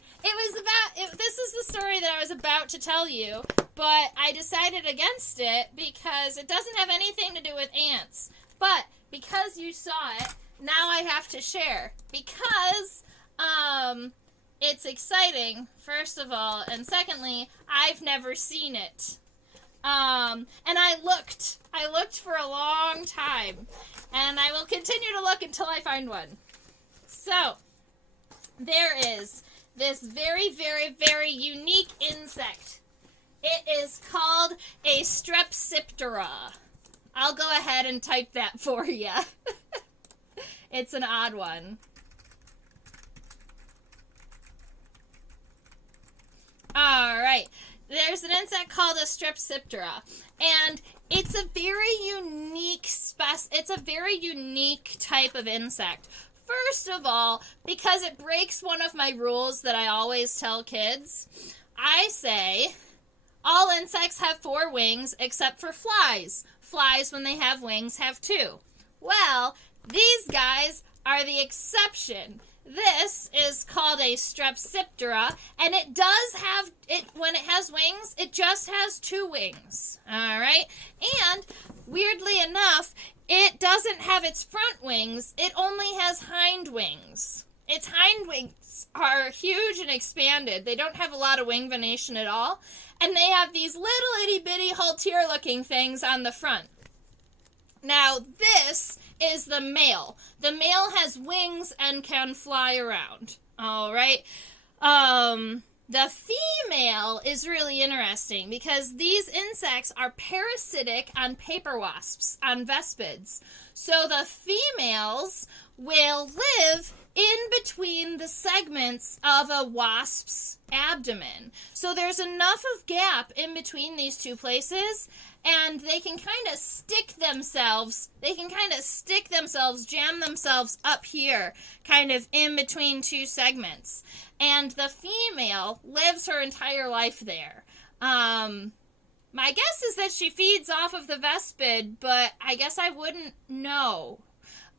This is the story that I was about to tell you, but I decided against it because it doesn't have anything to do with ants. But because you saw it, now I have to share. Because, it's exciting, first of all, and secondly, I've never seen it. And I looked for a long time, and I will continue to look until I find one. So, there is this very, very, very unique insect. It is called a Strepsiptera. I'll go ahead and type that for you. It's an odd one. Alright, there's an insect called a Strepsiptera, and it's a very unique type of insect. First of all, because it breaks one of my rules that I always tell kids, I say all insects have 4 wings except for flies. Flies, when they have wings, have 2. Well, these guys are the exception. This is called a Strepsiptera, and it does have, when it has wings, it just has 2 wings, alright? And, weirdly enough, it doesn't have its front wings, it only has hind wings. Its hind wings are huge and expanded. They don't have a lot of wing venation at all, and they have these little itty-bitty haltear-looking things on the front. Now, this is the male. The male has wings and can fly around. All right. The female is really interesting because these insects are parasitic on paper wasps, on vespids. So the females will live in between the segments of a wasp's abdomen. So there's enough of gap in between these 2 places, and they can kind of stick themselves, jam themselves up here, kind of in between 2 segments. And the female lives her entire life there. My guess is that she feeds off of the vespid, but I guess I wouldn't know.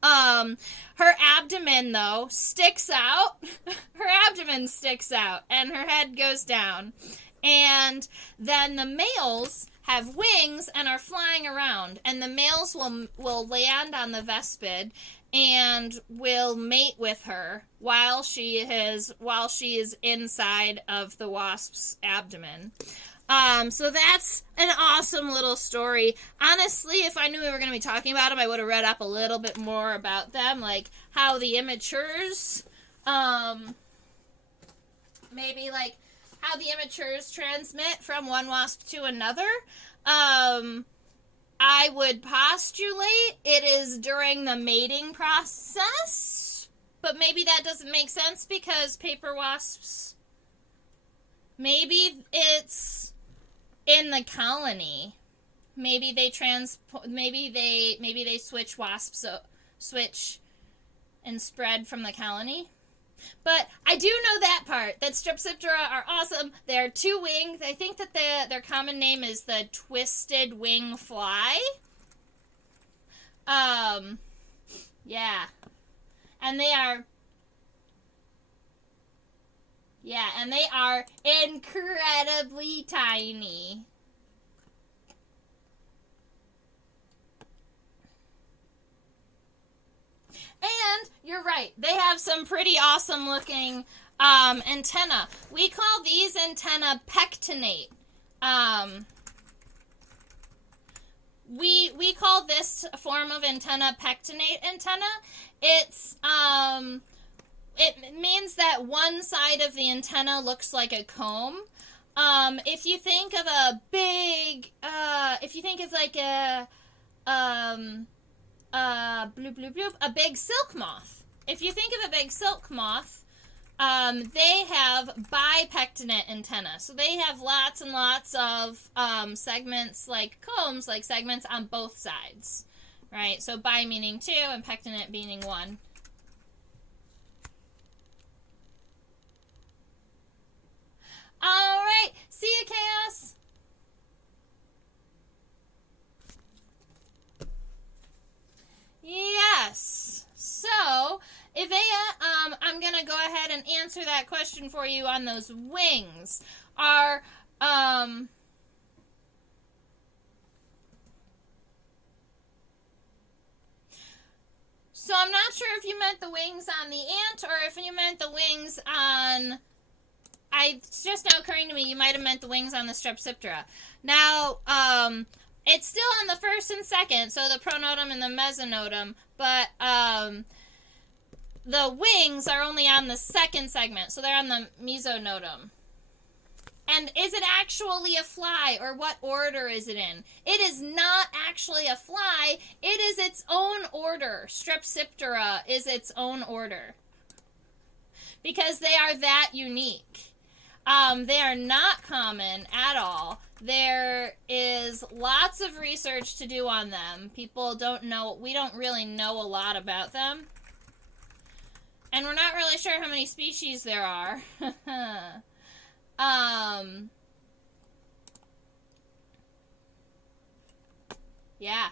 Her abdomen, though, sticks out. Her abdomen sticks out, and her head goes down. And then the males have wings and are flying around, and the males will land on the vespid and will mate with her while she is inside of the wasp's abdomen. So that's an awesome little story. Honestly, if I knew we were going to be talking about them, I would have read up a little bit more about them, like how the immatures, maybe like how the immatures transmit from one wasp to another. I would postulate it is during the mating process, but maybe that doesn't make sense because paper wasps, maybe it's in the colony. Maybe they switch wasps, switch and spread from the colony. But I do know that part, that Strepsiptera are awesome. They're 2-winged. I think that their common name is the twisted wing fly. Yeah. And they are incredibly tiny. And you're right, they have some pretty awesome looking antenna. We call these antenna pectinate. We call this form of antenna pectinate antenna. It's it means that one side of the antenna looks like a comb. If you think of a big, if you think of like a big silk moth. If you think of a big silk moth, they have bipectinate antenna. So they have lots and lots of segments like combs, like segments on both sides, right? So bi meaning 2 and pectinate meaning 1. All right. See you, Chaos. Yes. So, Ivea, I'm going to go ahead and answer that question for you on those wings. So I'm not sure if you meant the wings on the ant or if you meant the wings on... It's just now occurring to me you might have meant the wings on the Strepsiptera. Now, it's still on the first and second, so the pronotum and the mesanodum, but the wings are only on the second segment, so they're on the mesonotum. And is it actually a fly, or what order is it in? It is not actually a fly. It is its own order. Strepsiptera is its own order. Because they are that unique. They are not common at all. There is lots of research to do on them. People don't know, we don't really know a lot about them. And we're not really sure how many species there are. Yeah.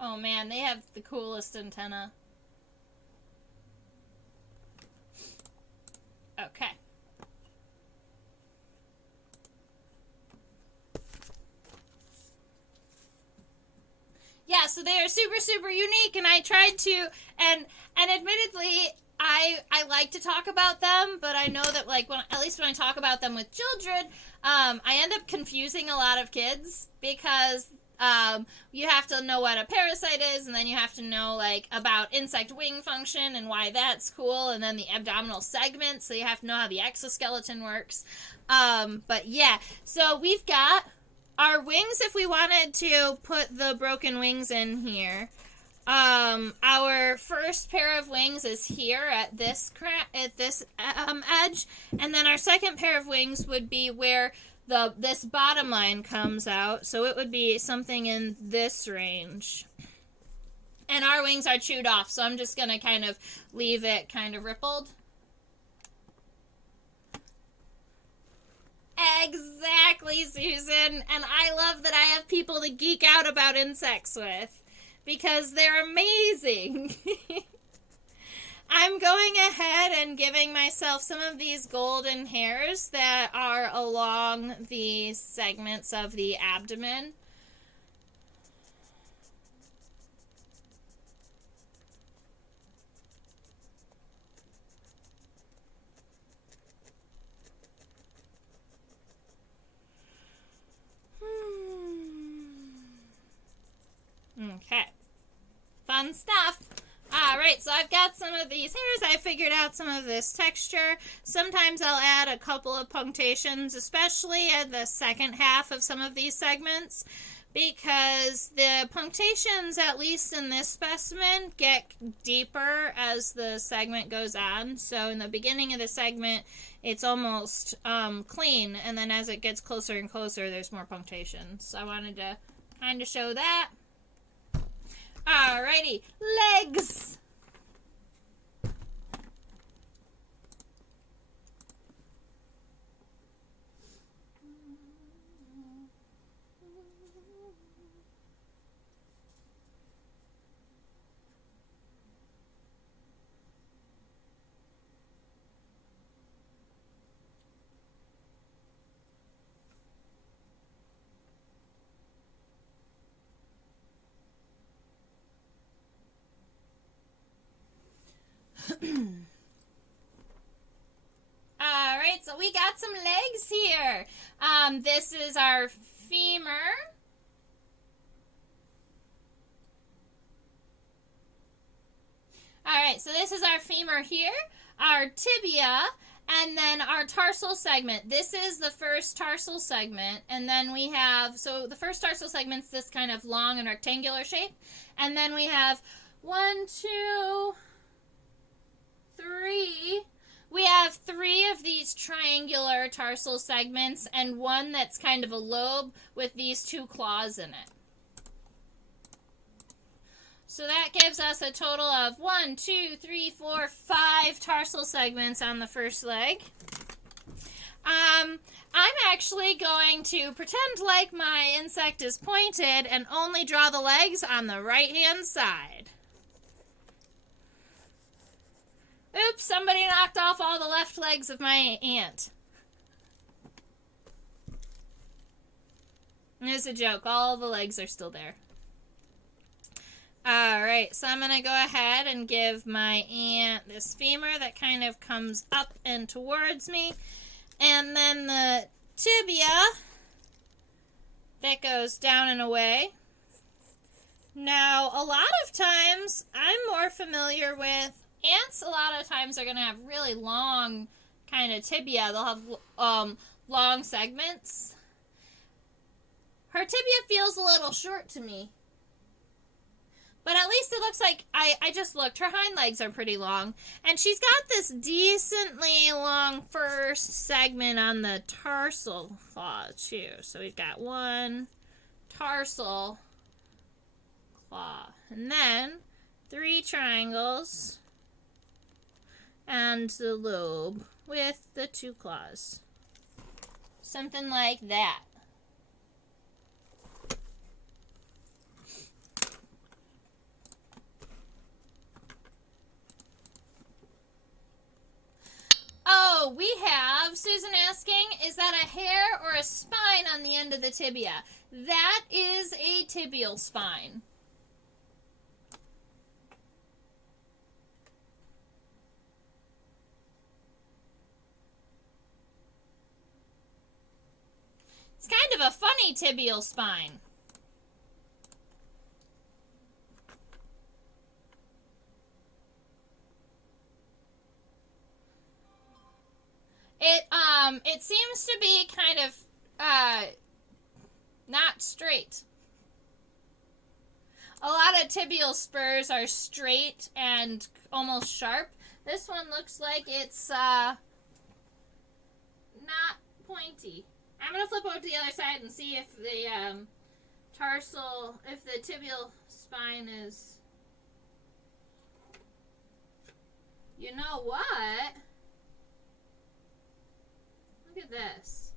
Oh man, they have the coolest antenna. Okay. Yeah, so they are super, super unique, and I tried to, and admittedly, I like to talk about them, but I know that, like, at least when I talk about them with children, I end up confusing a lot of kids, because you have to know what a parasite is, and then you have to know, like, about insect wing function and why that's cool, and then the abdominal segment, so you have to know how the exoskeleton works. But yeah, so we've got our wings, if we wanted to put the broken wings in here. Our first pair of wings is here at this edge, and then our second pair of wings would be where this bottom line comes out, so it would be something in this range. And our wings are chewed off, so I'm just gonna kind of leave it kind of rippled. Exactly, Susan, and I love that I have people to geek out about insects with, because they're amazing. I'm going ahead and giving myself some of these golden hairs that are along the segments of the abdomen. Okay. Fun stuff. Alright, so I've got some of these hairs. I figured out some of this texture. Sometimes I'll add a couple of punctations, especially at the second half of some of these segments, because the punctations, at least in this specimen, get deeper as the segment goes on. So in the beginning of the segment, it's almost clean, and then as it gets closer and closer, there's more punctations. So I wanted to kind of show that. Alrighty, legs. Alright, so we got some legs here. This is our femur. Alright, so this is our femur here, our tibia, and then our tarsal segment. This is the first tarsal segment, and then we have, so the first tarsal segment's this kind of long and rectangular shape, and then we have 1, 2, 3. We have 3 of these triangular tarsal segments and one that's kind of a lobe with these 2 claws in it. So that gives us a total of 1, 2, 3, 4, 5 tarsal segments on the first leg. I'm actually going to pretend like my insect is pointed and only draw the legs on the right-hand side. Oops, somebody knocked off all the left legs of my ant. It's a joke. All the legs are still there. Alright, so I'm going to go ahead and give my ant this femur that kind of comes up and towards me. And then the tibia that goes down and away. Now, a lot of times, I'm more familiar with ants. A lot of times are going to have really long kind of tibia. They'll have long segments. Her tibia feels a little short to me. But at least it looks like, I just looked, her hind legs are pretty long. And she's got this decently long first segment on the tarsal claw, too. So we've got one tarsal claw. And then 3 triangles and the lobe with the 2 claws. Something like that. Oh, we have, Susan asking, is that a hair or a spine on the end of the tibia? That is a tibial spine. It's kind of a funny tibial spine. It seems to be kind of not straight. A lot of tibial spurs are straight and almost sharp. This one looks like it's not pointy. I'm going to flip over to the other side and see if the if the tibial spine is... You know what? Look at this.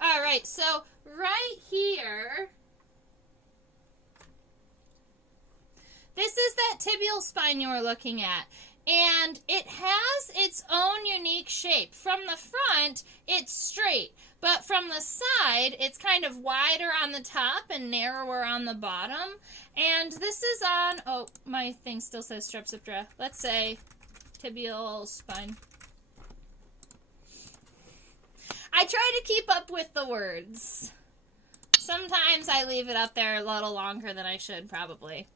All right, so right here, this is that tibial spine you were looking at. And it has its own unique shape. From the front, it's straight. But from the side, it's kind of wider on the top and narrower on the bottom. And this is on, oh, my thing still says Strepsiptera. Let's say tibial spine. I try to keep up with the words. Sometimes I leave it up there a little longer than I should, probably.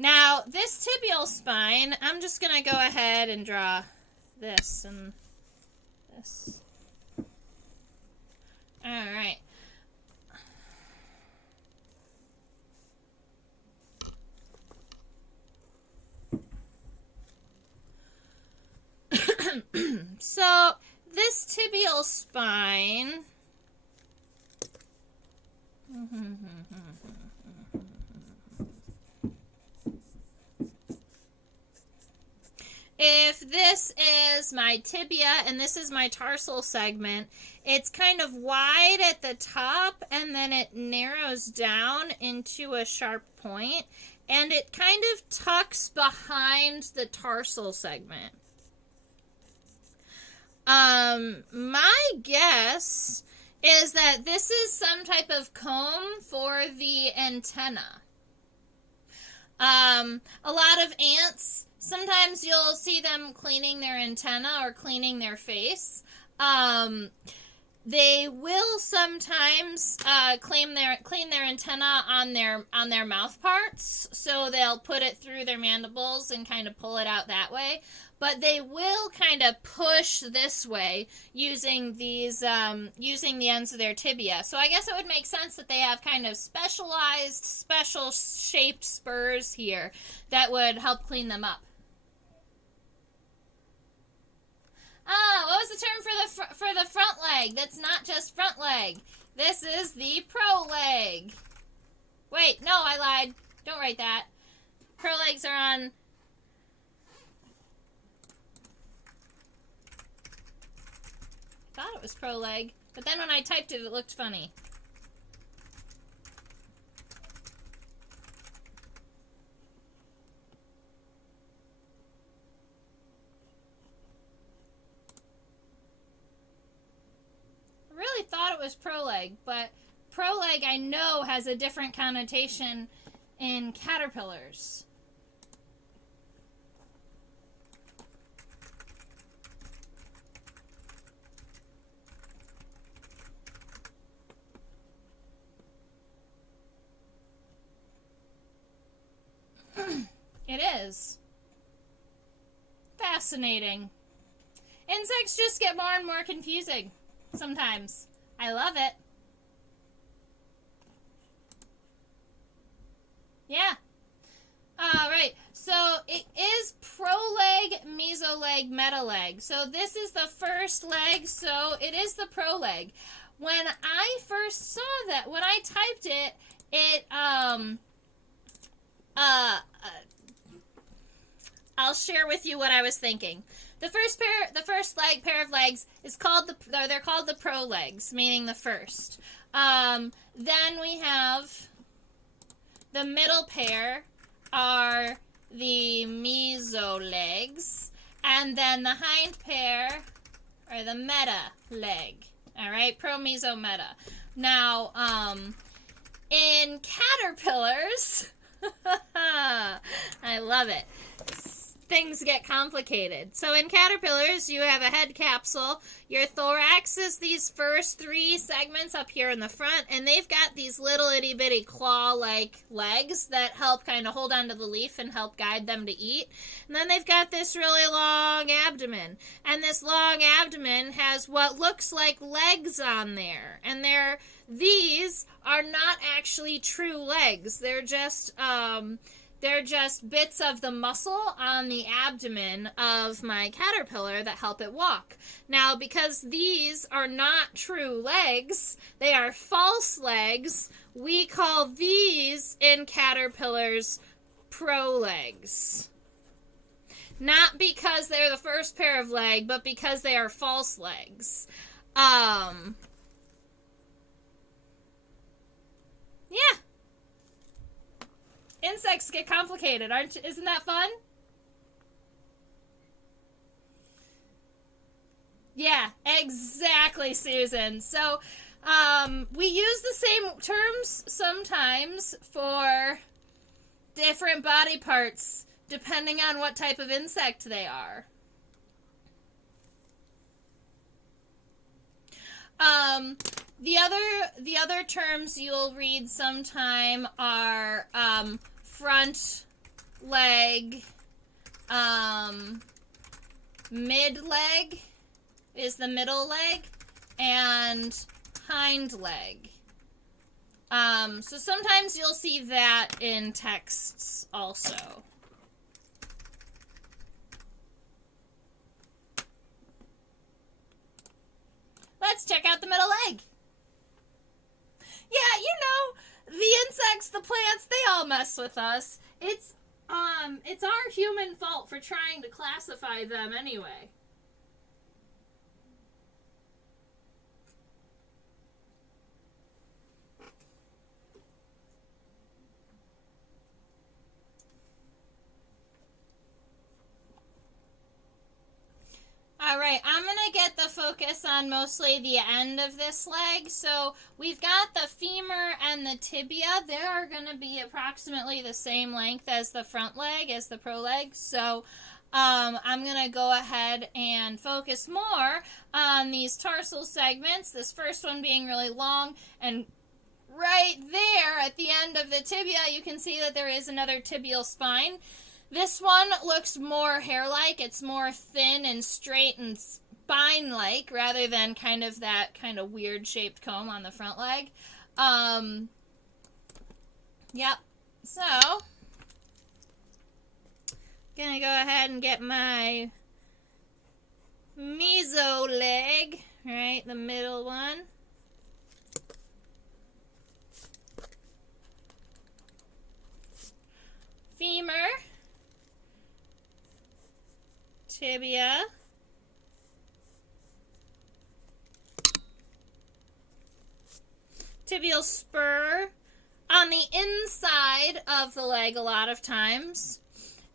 Now, this tibial spine, I'm just going to go ahead and draw this and this. Alright. So, this tibial spine... If this is my tibia and this is my tarsal segment, it's kind of wide at the top and then it narrows down into a sharp point and it kind of tucks behind the tarsal segment. My guess is that this is some type of comb for the antenna. A lot of ants, sometimes you'll see them cleaning their antenna or cleaning their face. They will sometimes clean their antenna on their mouth parts, so they'll put it through their mandibles and kind of pull it out that way. But they will kind of push this way using these using the ends of their tibia. So I guess it would make sense that they have kind of specialized, special shaped spurs here that would help clean them up. Ah, what was the term for the front leg? That's not just front leg. This is the proleg. Wait, no, I lied. Don't write that. Prolegs are on... I thought it was proleg, but then when I typed it, it looked funny. I really thought it was proleg, but proleg I know has a different connotation in caterpillars. It is. Fascinating. Insects just get more and more confusing sometimes. I love it. Yeah. Alright, so it is proleg, mesoleg, metaleg. So this is the first leg, so it is the proleg. When I first saw that, when I typed it, I'll share with you what I was thinking. The first pair of legs is called they're called the prolegs, meaning the first. Then we have the middle pair are the mesolegs, and then the hind pair are the meta leg. All right, pro, meso, meta. Now, in caterpillars, I love it. Things get complicated. So in caterpillars, you have a head capsule. Your thorax is these first three segments up here in the front, and they've got these little itty bitty claw-like legs that help kind of hold onto the leaf and help guide them to eat. And then they've got this really long abdomen, and this long abdomen has what looks like legs on there, and these are not actually true legs. They're just bits of the muscle on the abdomen of my caterpillar that help it walk. Now, because these are not true legs, they are false legs, we call these in caterpillars prolegs. Not because they're the first pair of leg, but because they are false legs. Yeah. Insects get complicated, isn't that fun? Yeah, exactly, Susan. So, we use the same terms sometimes for different body parts, depending on what type of insect they are. The other terms you'll read sometime are front leg, mid leg is the middle leg, and hind leg. So sometimes you'll see that in texts also. Let's check out the middle leg. Yeah, you know, the insects, the plants, they all mess with us. It's our human fault for trying to classify them anyway. Alright, I'm going to get the focus on mostly the end of this leg. So we've got the femur and the tibia. They are going to be approximately the same length as the front leg, as the pro leg. So I'm going to go ahead and focus more on these tarsal segments. This first one being really long, and right there at the end of the tibia you can see that there is another tibial spine. This one looks more hair-like. It's more thin and straight and spine-like rather than kind of that kind of weird-shaped comb on the front leg. Yep. So, gonna go ahead and get my meso leg, right, the middle one. tibia. Tibial spur on the inside of the leg a lot of times.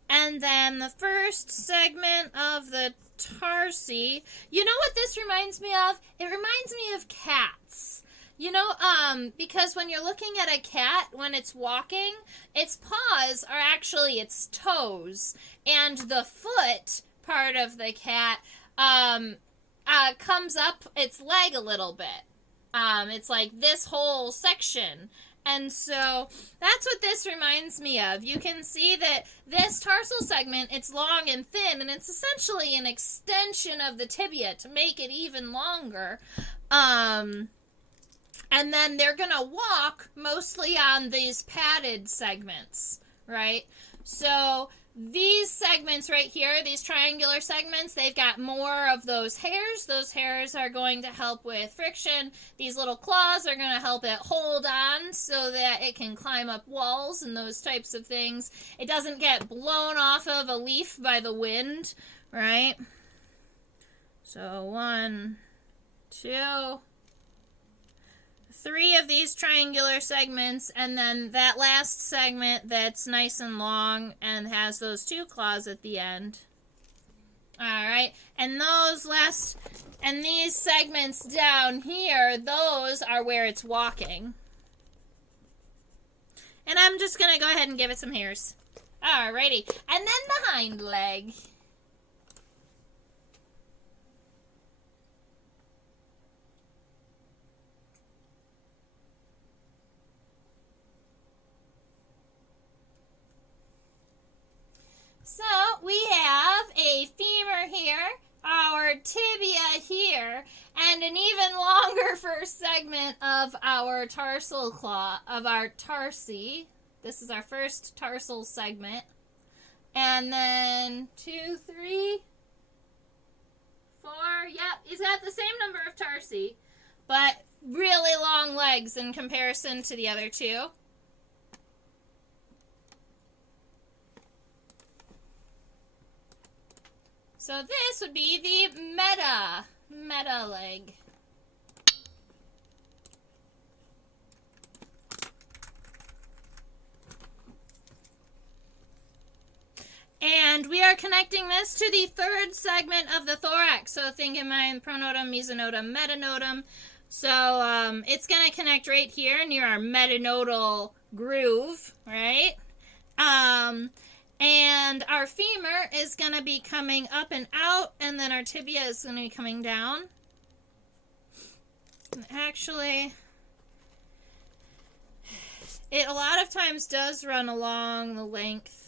And then the first segment of the tarsi. You know what this reminds me of? It reminds me of cats. You know, because when you're looking at a cat, when it's walking, its paws are actually its toes. And the foot part of the cat comes up its leg a little bit. It's like this whole section. And so that's what this reminds me of. You can see that this tarsal segment, it's long and thin, and it's essentially an extension of the tibia to make it even longer. And then they're going to walk mostly on these padded segments, right? So these segments right here, these triangular segments, they've got more of those hairs. Those hairs are going to help with friction. These little claws are going to help it hold on so that it can climb up walls and those types of things. It doesn't get blown off of a leaf by the wind, right? So 1, 2, 3 of these triangular segments, and then that last segment that's nice and long and has those 2 claws at the end. Alright, and these segments down here, those are where it's walking. And I'm just going to go ahead and give it some hairs. Alrighty, and then the hind leg. So we have a femur here, our tibia here, and an even longer first segment of our tarsal claw, of our tarsi. This is our first tarsal segment. And then 2, 3, 4, yep, he's got the same number of tarsi, but really long legs in comparison to the other 2. So this would be the meta leg. And we are connecting this to the third segment of the thorax. So think in mind pronotum, mesanodum, metanodum. So it's going to connect right here near our metanodal groove, right? And our femur is going to be coming up and out, and then our tibia is going to be coming down. And actually, it a lot of times does run along the length.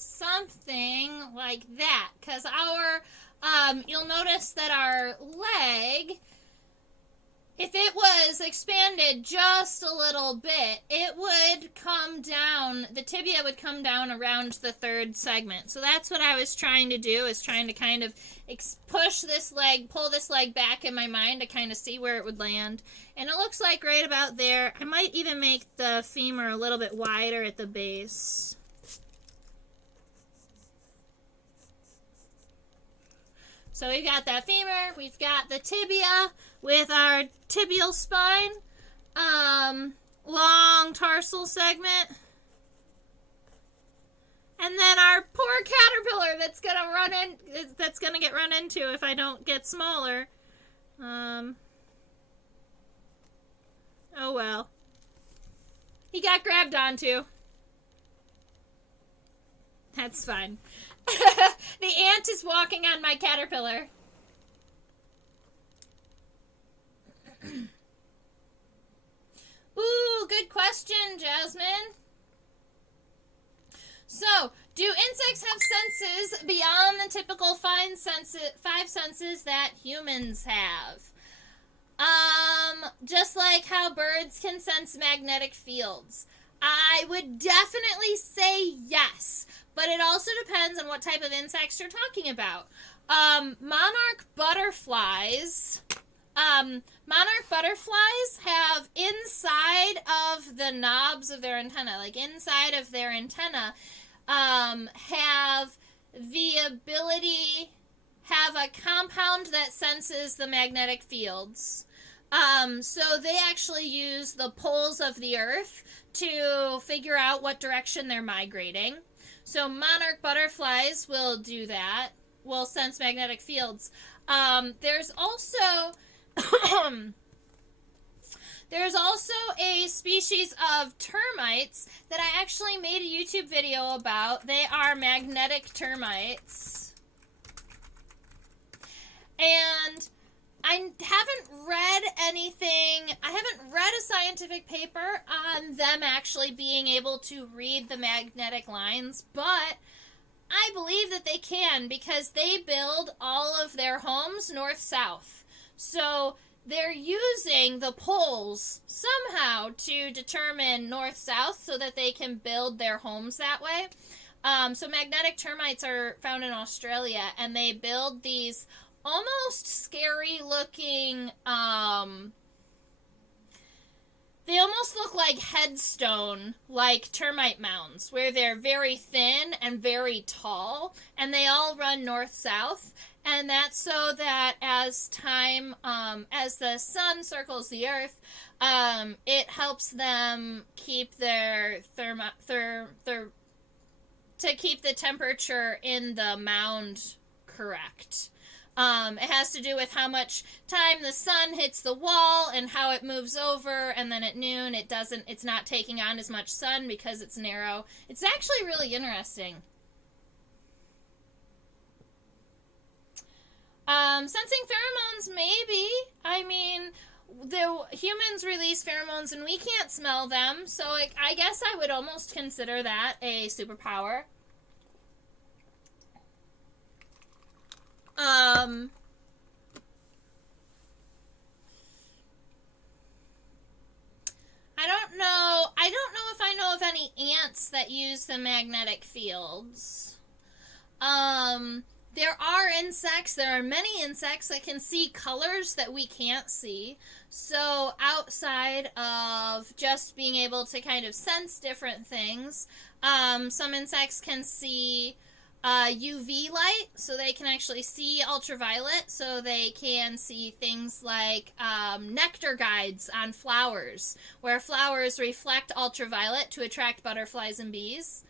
Something like that, because you'll notice that our leg, if it was expanded just a little bit, it would come down, the tibia would come down around the third segment. So that's what I was trying to do, is trying to kind of push this leg, pull this leg back in my mind to kind of see where it would land. And it looks like right about there. I might even make the femur a little bit wider at the base. So we've got that femur, we've got the tibia with our tibial spine, long tarsal segment, and then our poor caterpillar that's gonna get run into if I don't get smaller. Oh well. He got grabbed onto. That's fine. The ant is walking on my caterpillar. Ooh, good question, Jasmine. So, do insects have senses beyond the typical five senses that humans have? Just like how birds can sense magnetic fields. I would definitely say yes, but it also depends on what type of insects you're talking about. Monarch butterflies have inside of the knobs of their antenna, like inside of their antenna, have the ability, have a compound that senses the magnetic fields. So they actually use the poles of the earth to figure out what direction they're migrating. So monarch butterflies will do that, will sense magnetic fields. There's also a species of termites that I actually made a YouTube video about. They are magnetic termites. And I haven't read a scientific paper on them actually being able to read the magnetic lines, but I believe that they can because they build all of their homes north-south. So they're using the poles somehow to determine north-south so that they can build their homes that way. So magnetic termites are found in Australia, and they build these almost scary looking, they almost look like headstone, like termite mounds, where they're very thin and very tall, and they all run north-south, and that's so that as time, as the sun circles the earth, it helps them keep their to keep the temperature in the mound correct. It has to do with how much time the sun hits the wall and how it moves over, and then at noon it's not taking on as much sun because it's narrow. It's actually really interesting. Sensing pheromones, maybe. I mean, the humans release pheromones and we can't smell them, so I guess I would almost consider that a superpower. I don't know if I know of any ants that use the magnetic fields. There are many insects that can see colors that we can't see. So outside of just being able to kind of sense different things, some insects can see UV light, so they can actually see ultraviolet, so they can see things like nectar guides on flowers, where flowers reflect ultraviolet to attract butterflies and bees.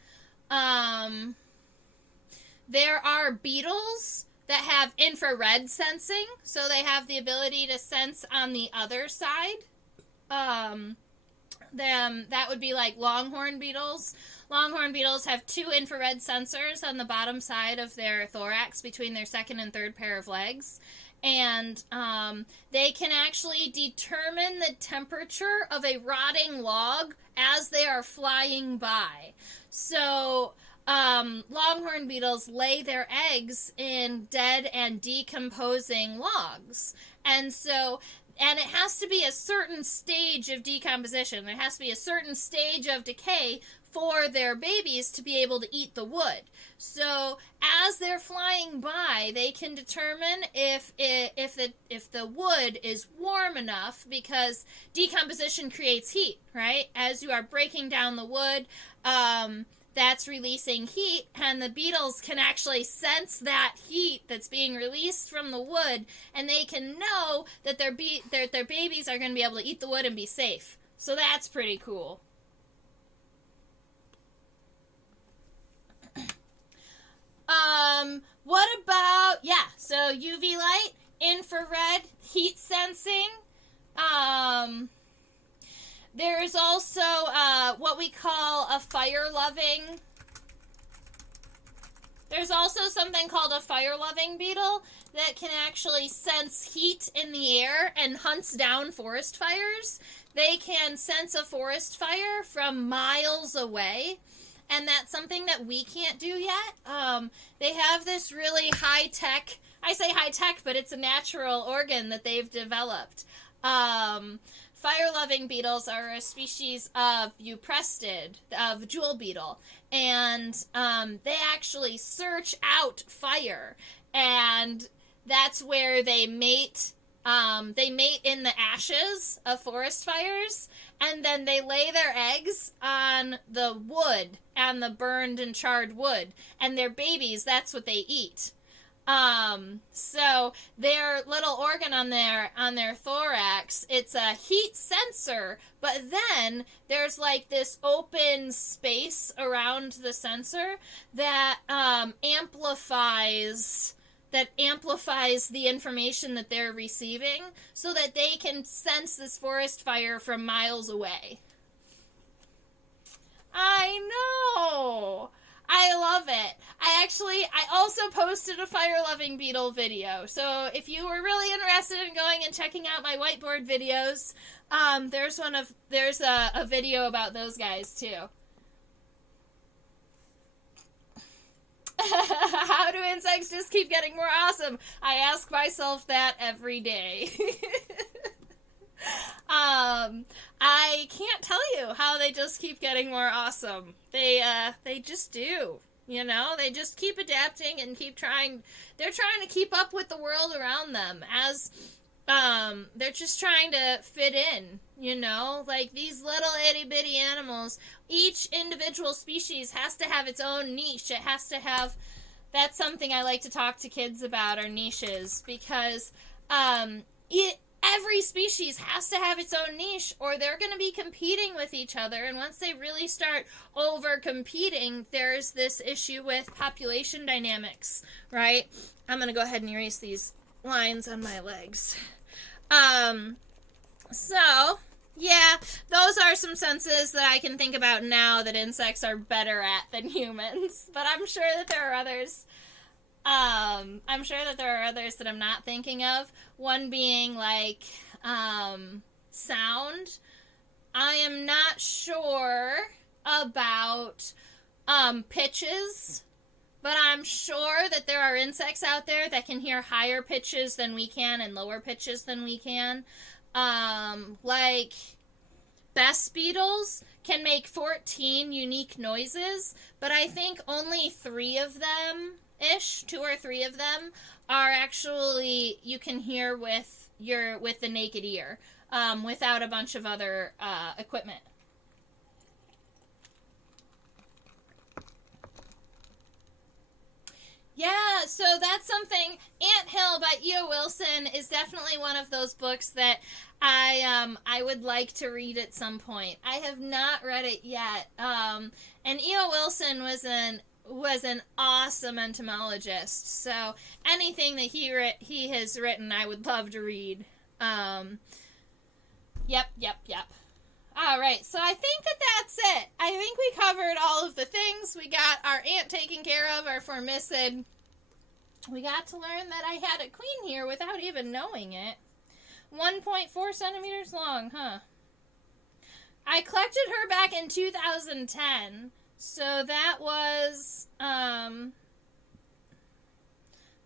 There are beetles that have infrared sensing, so they have the ability to sense on the other side. That would be like longhorn beetles. Longhorn beetles have 2 infrared sensors on the bottom side of their thorax between their second and third pair of legs. And they can actually determine the temperature of a rotting log as they are flying by. So longhorn beetles lay their eggs in dead and decomposing logs. And it has to be a certain stage of decomposition. There has to be a certain stage of decay for their babies to be able to eat the wood. So as they're flying by, they can determine if the wood is warm enough, because decomposition creates heat, right? As you are breaking down the wood, that's releasing heat, and the beetles can actually sense that heat that's being released from the wood, and they can know that their babies are going to be able to eat the wood and be safe. So that's pretty cool. What about, so UV light, infrared, heat sensing. There's also what we call a fire-loving. There's also something called a fire-loving beetle that can actually sense heat in the air and hunts down forest fires. They can sense a forest fire from miles away, and that's something that we can't do yet. They have this really high-tech, I say high-tech, but it's a natural organ that they've developed, fire-loving beetles are a species of euprestid, of jewel beetle, and they actually search out fire, and that's where they mate. They mate in the ashes of forest fires, and then they lay their eggs on the wood and the burned and charred wood, and their babies, that's what they eat. So their little organ on their thorax, it's a heat sensor, but then there's like this open space around the sensor that amplifies the information that they're receiving so that they can sense this forest fire from miles away. I know! I love it. I also posted a fire-loving beetle video. So if you were really interested in going and checking out my whiteboard videos, there's a video about those guys too. How do insects just keep getting more awesome? I ask myself that every day. I can't tell you how they just keep getting more awesome. They just do. You know, they just keep adapting and keep trying. They're trying to keep up with the world around them as they're just trying to fit in, you know? Like, these little itty-bitty animals, each individual species has to have its own niche. It has to have... That's something I like to talk to kids about, are niches, because every species has to have its own niche, or they're going to be competing with each other, and once they really start over-competing, there's this issue with population dynamics, right? I'm going to go ahead and erase these lines on my legs. So, yeah, those are some senses that I can think about now that insects are better at than humans. But I'm sure that there are others. I'm sure that there are others that I'm not thinking of. One being, like, sound. I am not sure about, pitches. But I'm sure that there are insects out there that can hear higher pitches than we can and lower pitches than we can. Like, best beetles can make 14 unique noises, but I think only 3 of them-ish, 2 or 3 of them, are actually, you can hear with the naked ear, without a bunch of other, equipment. Yeah, so that's something. Anthill by E.O. Wilson is definitely one of those books that I would like to read at some point. I have not read it yet. And E.O. Wilson was an awesome entomologist. So anything that he has written, I would love to read. Yep. All right, so I think that's it. I think we covered all of the things. We got our ant taken care of, our formicid. We got to learn that I had a queen here without even knowing it. 1.4 centimeters long, huh? I collected her back in 2010, so that was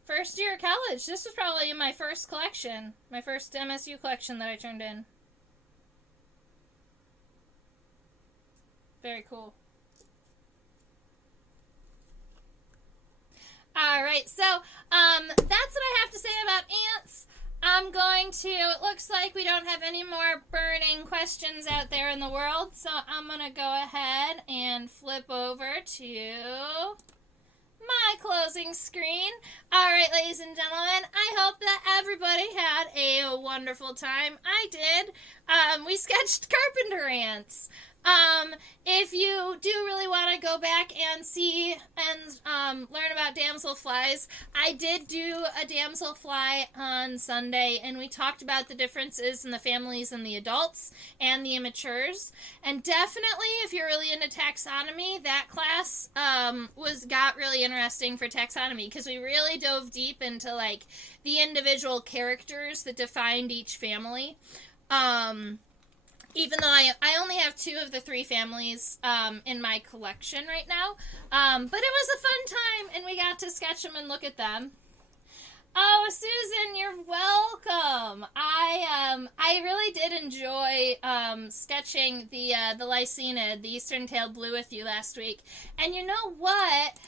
first year of college. This was probably in my first collection, my first MSU collection that I turned in. Very cool. Alright, so, that's what I have to say about ants. I'm going to, it looks like we don't have any more burning questions out there in the world, so I'm going to go ahead and flip over to my closing screen. Alright, ladies and gentlemen, I hope that everybody had a wonderful time. I did. We sketched carpenter ants. If you do really want to go back and see and learn about damselflies, I did do a damselfly on Sunday, and we talked about the differences in the families and the adults and the immatures. And definitely, if you're really into taxonomy, that class got really interesting for taxonomy, because we really dove deep into like the individual characters that defined each family. Even though I only have 2 of the 3 families in my collection right now. But it was a fun time, and we got to sketch them and look at them. Oh, Susan, you're welcome. I I really did enjoy sketching the Lycaenid, the eastern-tailed blue, with you last week. And you know what?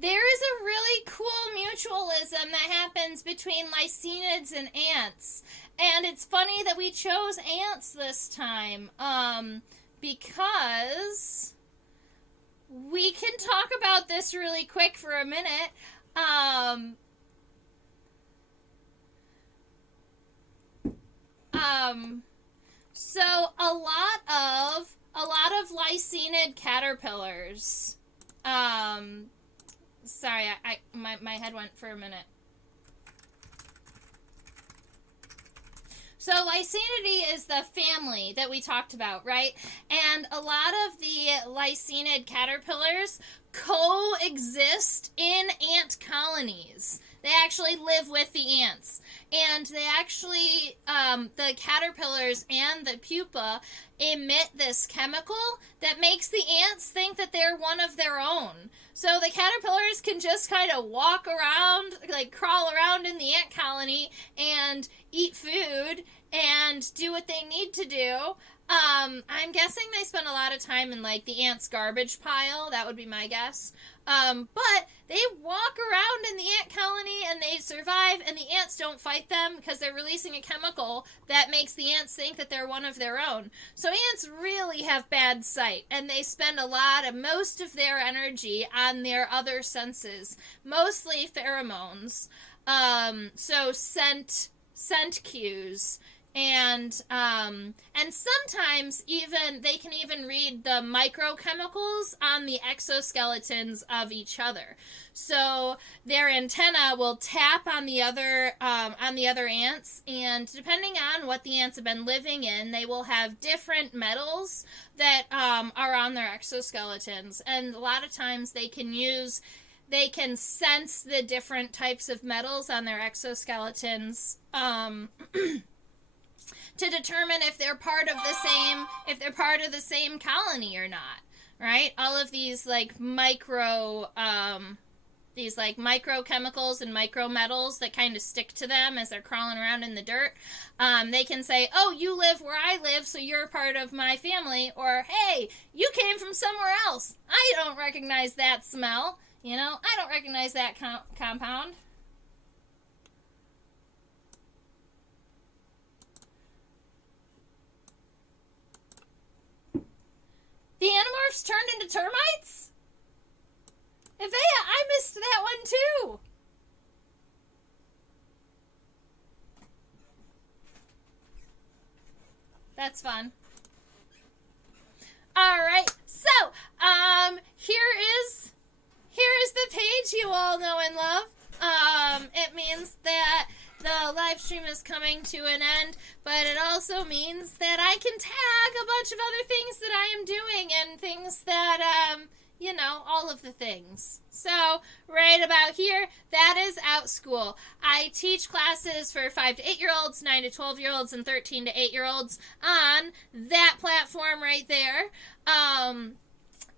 There is a really cool mutualism that happens between Lycaenids and ants. And it's funny that we chose ants this time, because we can talk about this really quick for a minute. So a lot of Lycaenid caterpillars. Sorry, my head went for a minute. So Lycaenidae is the family that we talked about, right? And a lot of the Lycaenid caterpillars coexist in ant colonies. They actually live with the ants. And they actually, the caterpillars and the pupa emit this chemical that makes the ants think that they're one of their own. So the caterpillars can just kind of walk around, like crawl around in the ant colony and eat food and do what they need to do. I'm guessing they spend a lot of time in, like, the ants' garbage pile. That would be my guess. But they walk around in the ant colony and they survive, and the ants don't fight them because they're releasing a chemical that makes the ants think that they're one of their own. So ants really have bad sight, and they spend most of their energy on their other senses, mostly pheromones. So scent cues. And sometimes they can even read the microchemicals on the exoskeletons of each other. So their antenna will tap on the other ants, and depending on what the ants have been living in, they will have different metals that are on their exoskeletons. And a lot of times they can sense the different types of metals on their exoskeletons. To determine if they're part of the same colony or not, right? All of these microchemicals and micrometals that kind of stick to them as they're crawling around in the dirt. They can say, "Oh, you live where I live, so you're part of my family," or, "Hey, you came from somewhere else. I don't recognize that smell. I don't recognize that compound." The Animorphs turned into termites? Evea, I missed that one too. That's fun. Alright, so, here is the page you all know and love. It means that the live stream is coming to an end, but it also means that I can tag a bunch of other things that I am doing and things that, all of the things. So, right about here, that is OutSchool. I teach classes for 5 to 8-year-olds, 9 to 12-year-olds, and 13 to 8-year-olds on that platform right there.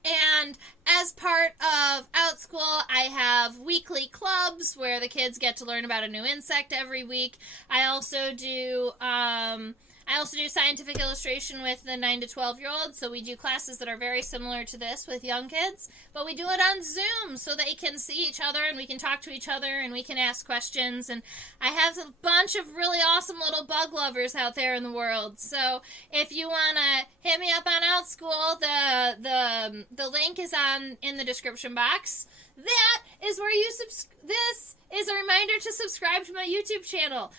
And as part of OutSchool, I have weekly clubs where the kids get to learn about a new insect every week. I also do scientific illustration with the 9 to 12-year-olds, so we do classes that are very similar to this with young kids, but we do it on Zoom so they can see each other and we can talk to each other and we can ask questions. And I have a bunch of really awesome little bug lovers out there in the world, so if you want to hit me up on OutSchool, the link is in the description box. That is where this is a reminder to subscribe to my YouTube channel.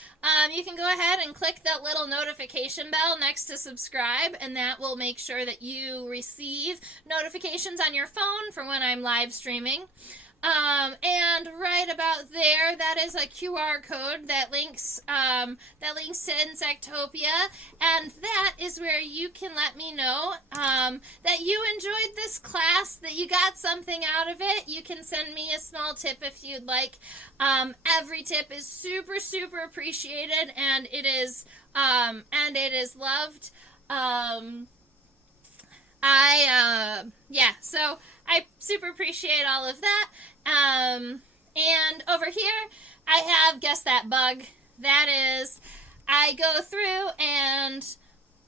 You can go ahead and click that little notification bell next to subscribe, and that will make sure that you receive notifications on your phone for when I'm live streaming. And right about there, that is a QR code that links to Insectopia, and that is where you can let me know that you enjoyed this class, that you got something out of it. You can send me a small tip if you'd like. Every tip is super, super appreciated, and it is loved. So I super appreciate all of that. And over here, I have guessed that bug. That is, I go through and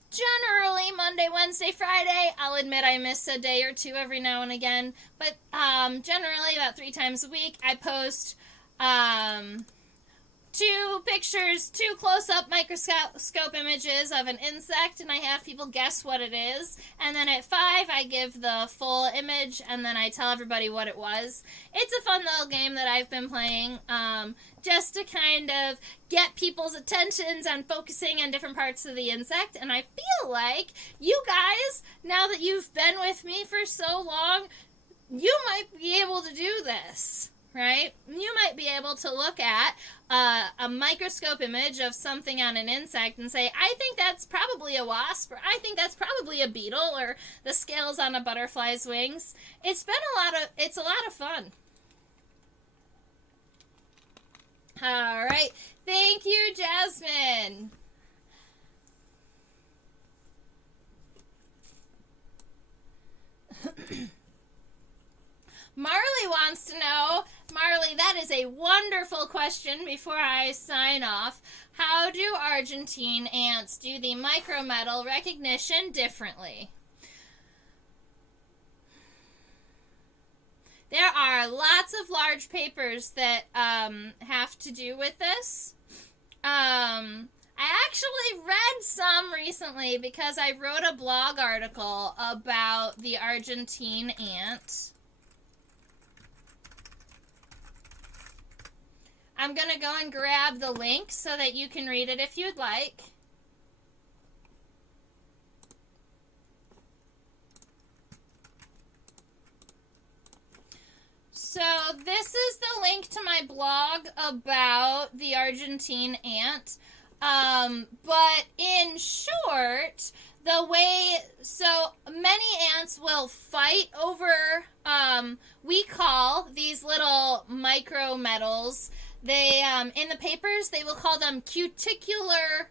generally Monday, Wednesday, Friday, I'll admit I miss a day or two every now and again, but generally about 3 times a week, I post 2 pictures, 2 close-up microscope images of an insect, and I have people guess what it is. And then at 5, I give the full image, and then I tell everybody what it was. It's a fun little game that I've been playing, just to kind of get people's attentions on focusing on different parts of the insect. And I feel like you guys, now that you've been with me for so long, you might be able to do this. Right? You might be able to look at a microscope image of something on an insect and say, I think that's probably a wasp, or I think that's probably a beetle, or the scales on a butterfly's wings. It's a lot of fun. All right. Thank you, Jasmine. Marley wants to know, Marley, that is a wonderful question before I sign off. How do Argentine ants do the micrometal recognition differently? There are lots of large papers that have to do with this. I actually read some recently because I wrote a blog article about the Argentine ant. I'm going to go and grab the link so that you can read it if you'd like. So this is the link to my blog about the Argentine ant. But in short, the way, so many ants will fight over, we call these little micrometals. They, in the papers, they will call them cuticular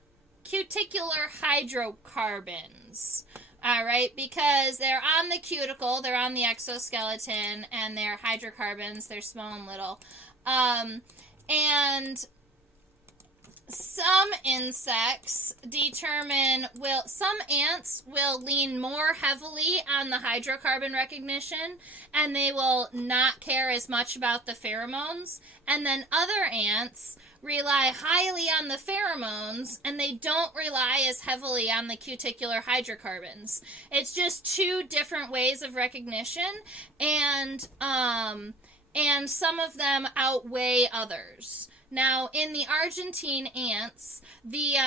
hydrocarbons. All right, because they're on the cuticle, they're on the exoskeleton, and they're hydrocarbons. They're small and little. And some insects some ants will lean more heavily on the hydrocarbon recognition, and they will not care as much about the pheromones. And then other ants rely highly on the pheromones, and they don't rely as heavily on the cuticular hydrocarbons. It's just 2 different ways of recognition, and some of them outweigh others. Now, in the Argentine ants, the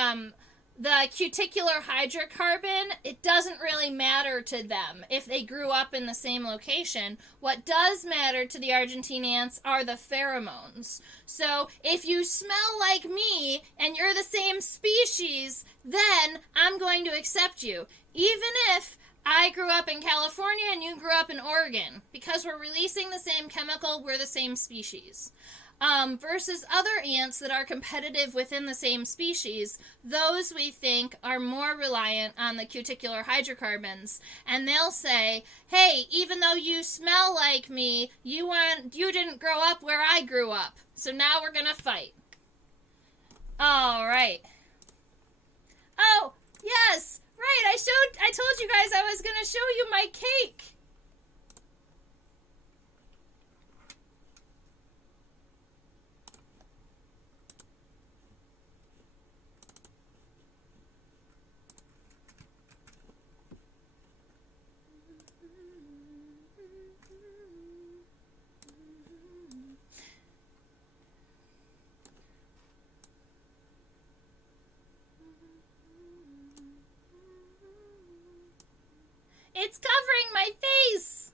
cuticular hydrocarbon, it doesn't really matter to them if they grew up in the same location. What does matter to the Argentine ants are the pheromones. So if you smell like me and you're the same species, then I'm going to accept you. Even if I grew up in California and you grew up in Oregon. Because we're releasing the same chemical, we're the same species. Versus other ants that are competitive within the same species, those we think are more reliant on the cuticular hydrocarbons. And they'll say, hey, even though you smell like me, you didn't grow up where I grew up. So now we're gonna fight. All right. Oh, yes, right, I told you guys I was gonna show you my cake. It's covering my face.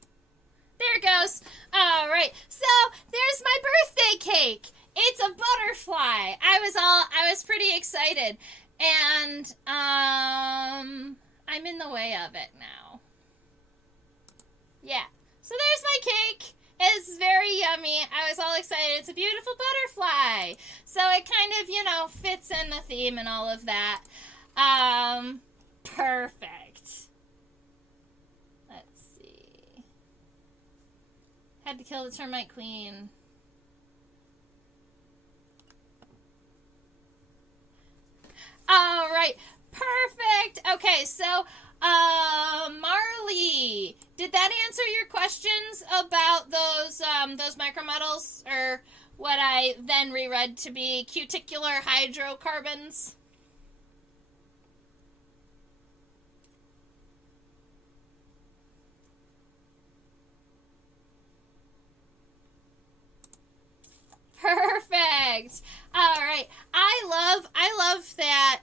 There it goes. All right. So there's my birthday cake. It's a butterfly. I was pretty excited, and I'm in the way of it now. Yeah. So there's my cake. It's very yummy. I was all excited. It's a beautiful butterfly. So it kind of, fits in the theme and all of that. Perfect. Had to kill the termite queen. right. Perfect. Okay, so Marley, did that answer your questions about those micrometals, or what I then reread to be cuticular hydrocarbons? Perfect. All right. I love that.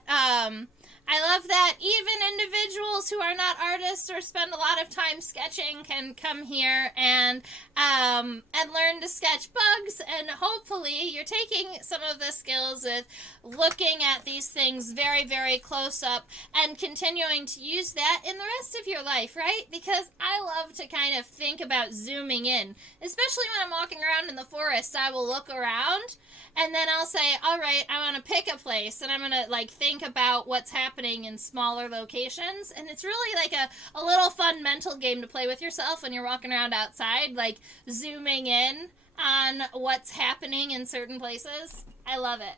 I love that even individuals who are not artists or spend a lot of time sketching can come here and learn to sketch bugs. And hopefully, you're taking some of the skills with looking at these things very, very close up and continuing to use that in the rest of your life, right? Because I love to kind of think about zooming in, especially when I'm walking around in the forest. I will look around and then I'll say, all right, I want to pick a place, and I'm going to, like, think about what's happening in smaller locations. And it's really like a little fun mental game to play with yourself when you're walking around outside, like zooming in on what's happening in certain places. I love it.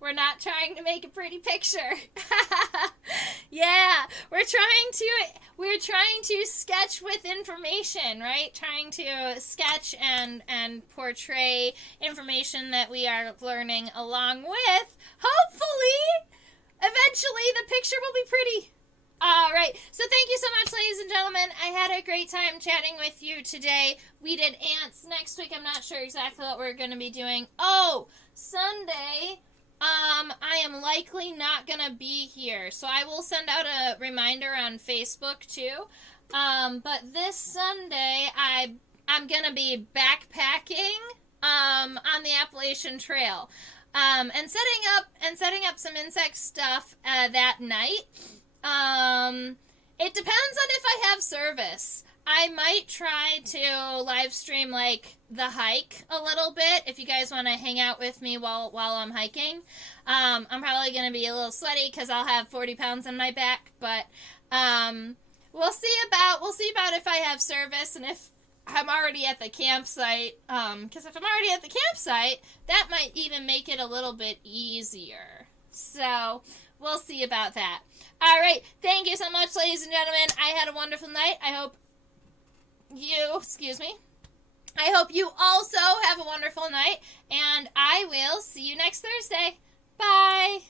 We're not trying to make a pretty picture. Yeah, we're trying to sketch with information, right? Trying to sketch and portray information that we are learning, along with, hopefully, eventually the picture will be pretty. All right, so thank you so much, ladies and gentlemen. I had a great time chatting with you today. We did ants. Next week, I'm not sure exactly what we're going to be doing. Oh, Sunday, I am likely not going to be here, so I will send out a reminder on Facebook, too. But this Sunday, I'm going to be backpacking, on the Appalachian Trail, and setting up some insect stuff, that night. It depends on if I have service. I might try to live stream, like, the hike a little bit, if you guys want to hang out with me while I'm hiking. I'm probably going to be a little sweaty because I'll have 40 pounds on my back, but we'll see about if I have service and if I'm already at the campsite, because if I'm already at the campsite, that might even make it a little bit easier. So we'll see about that. All right, thank you so much, ladies and gentlemen. I had a wonderful night. I hope you also have a wonderful night, and I will see you next Thursday. Bye.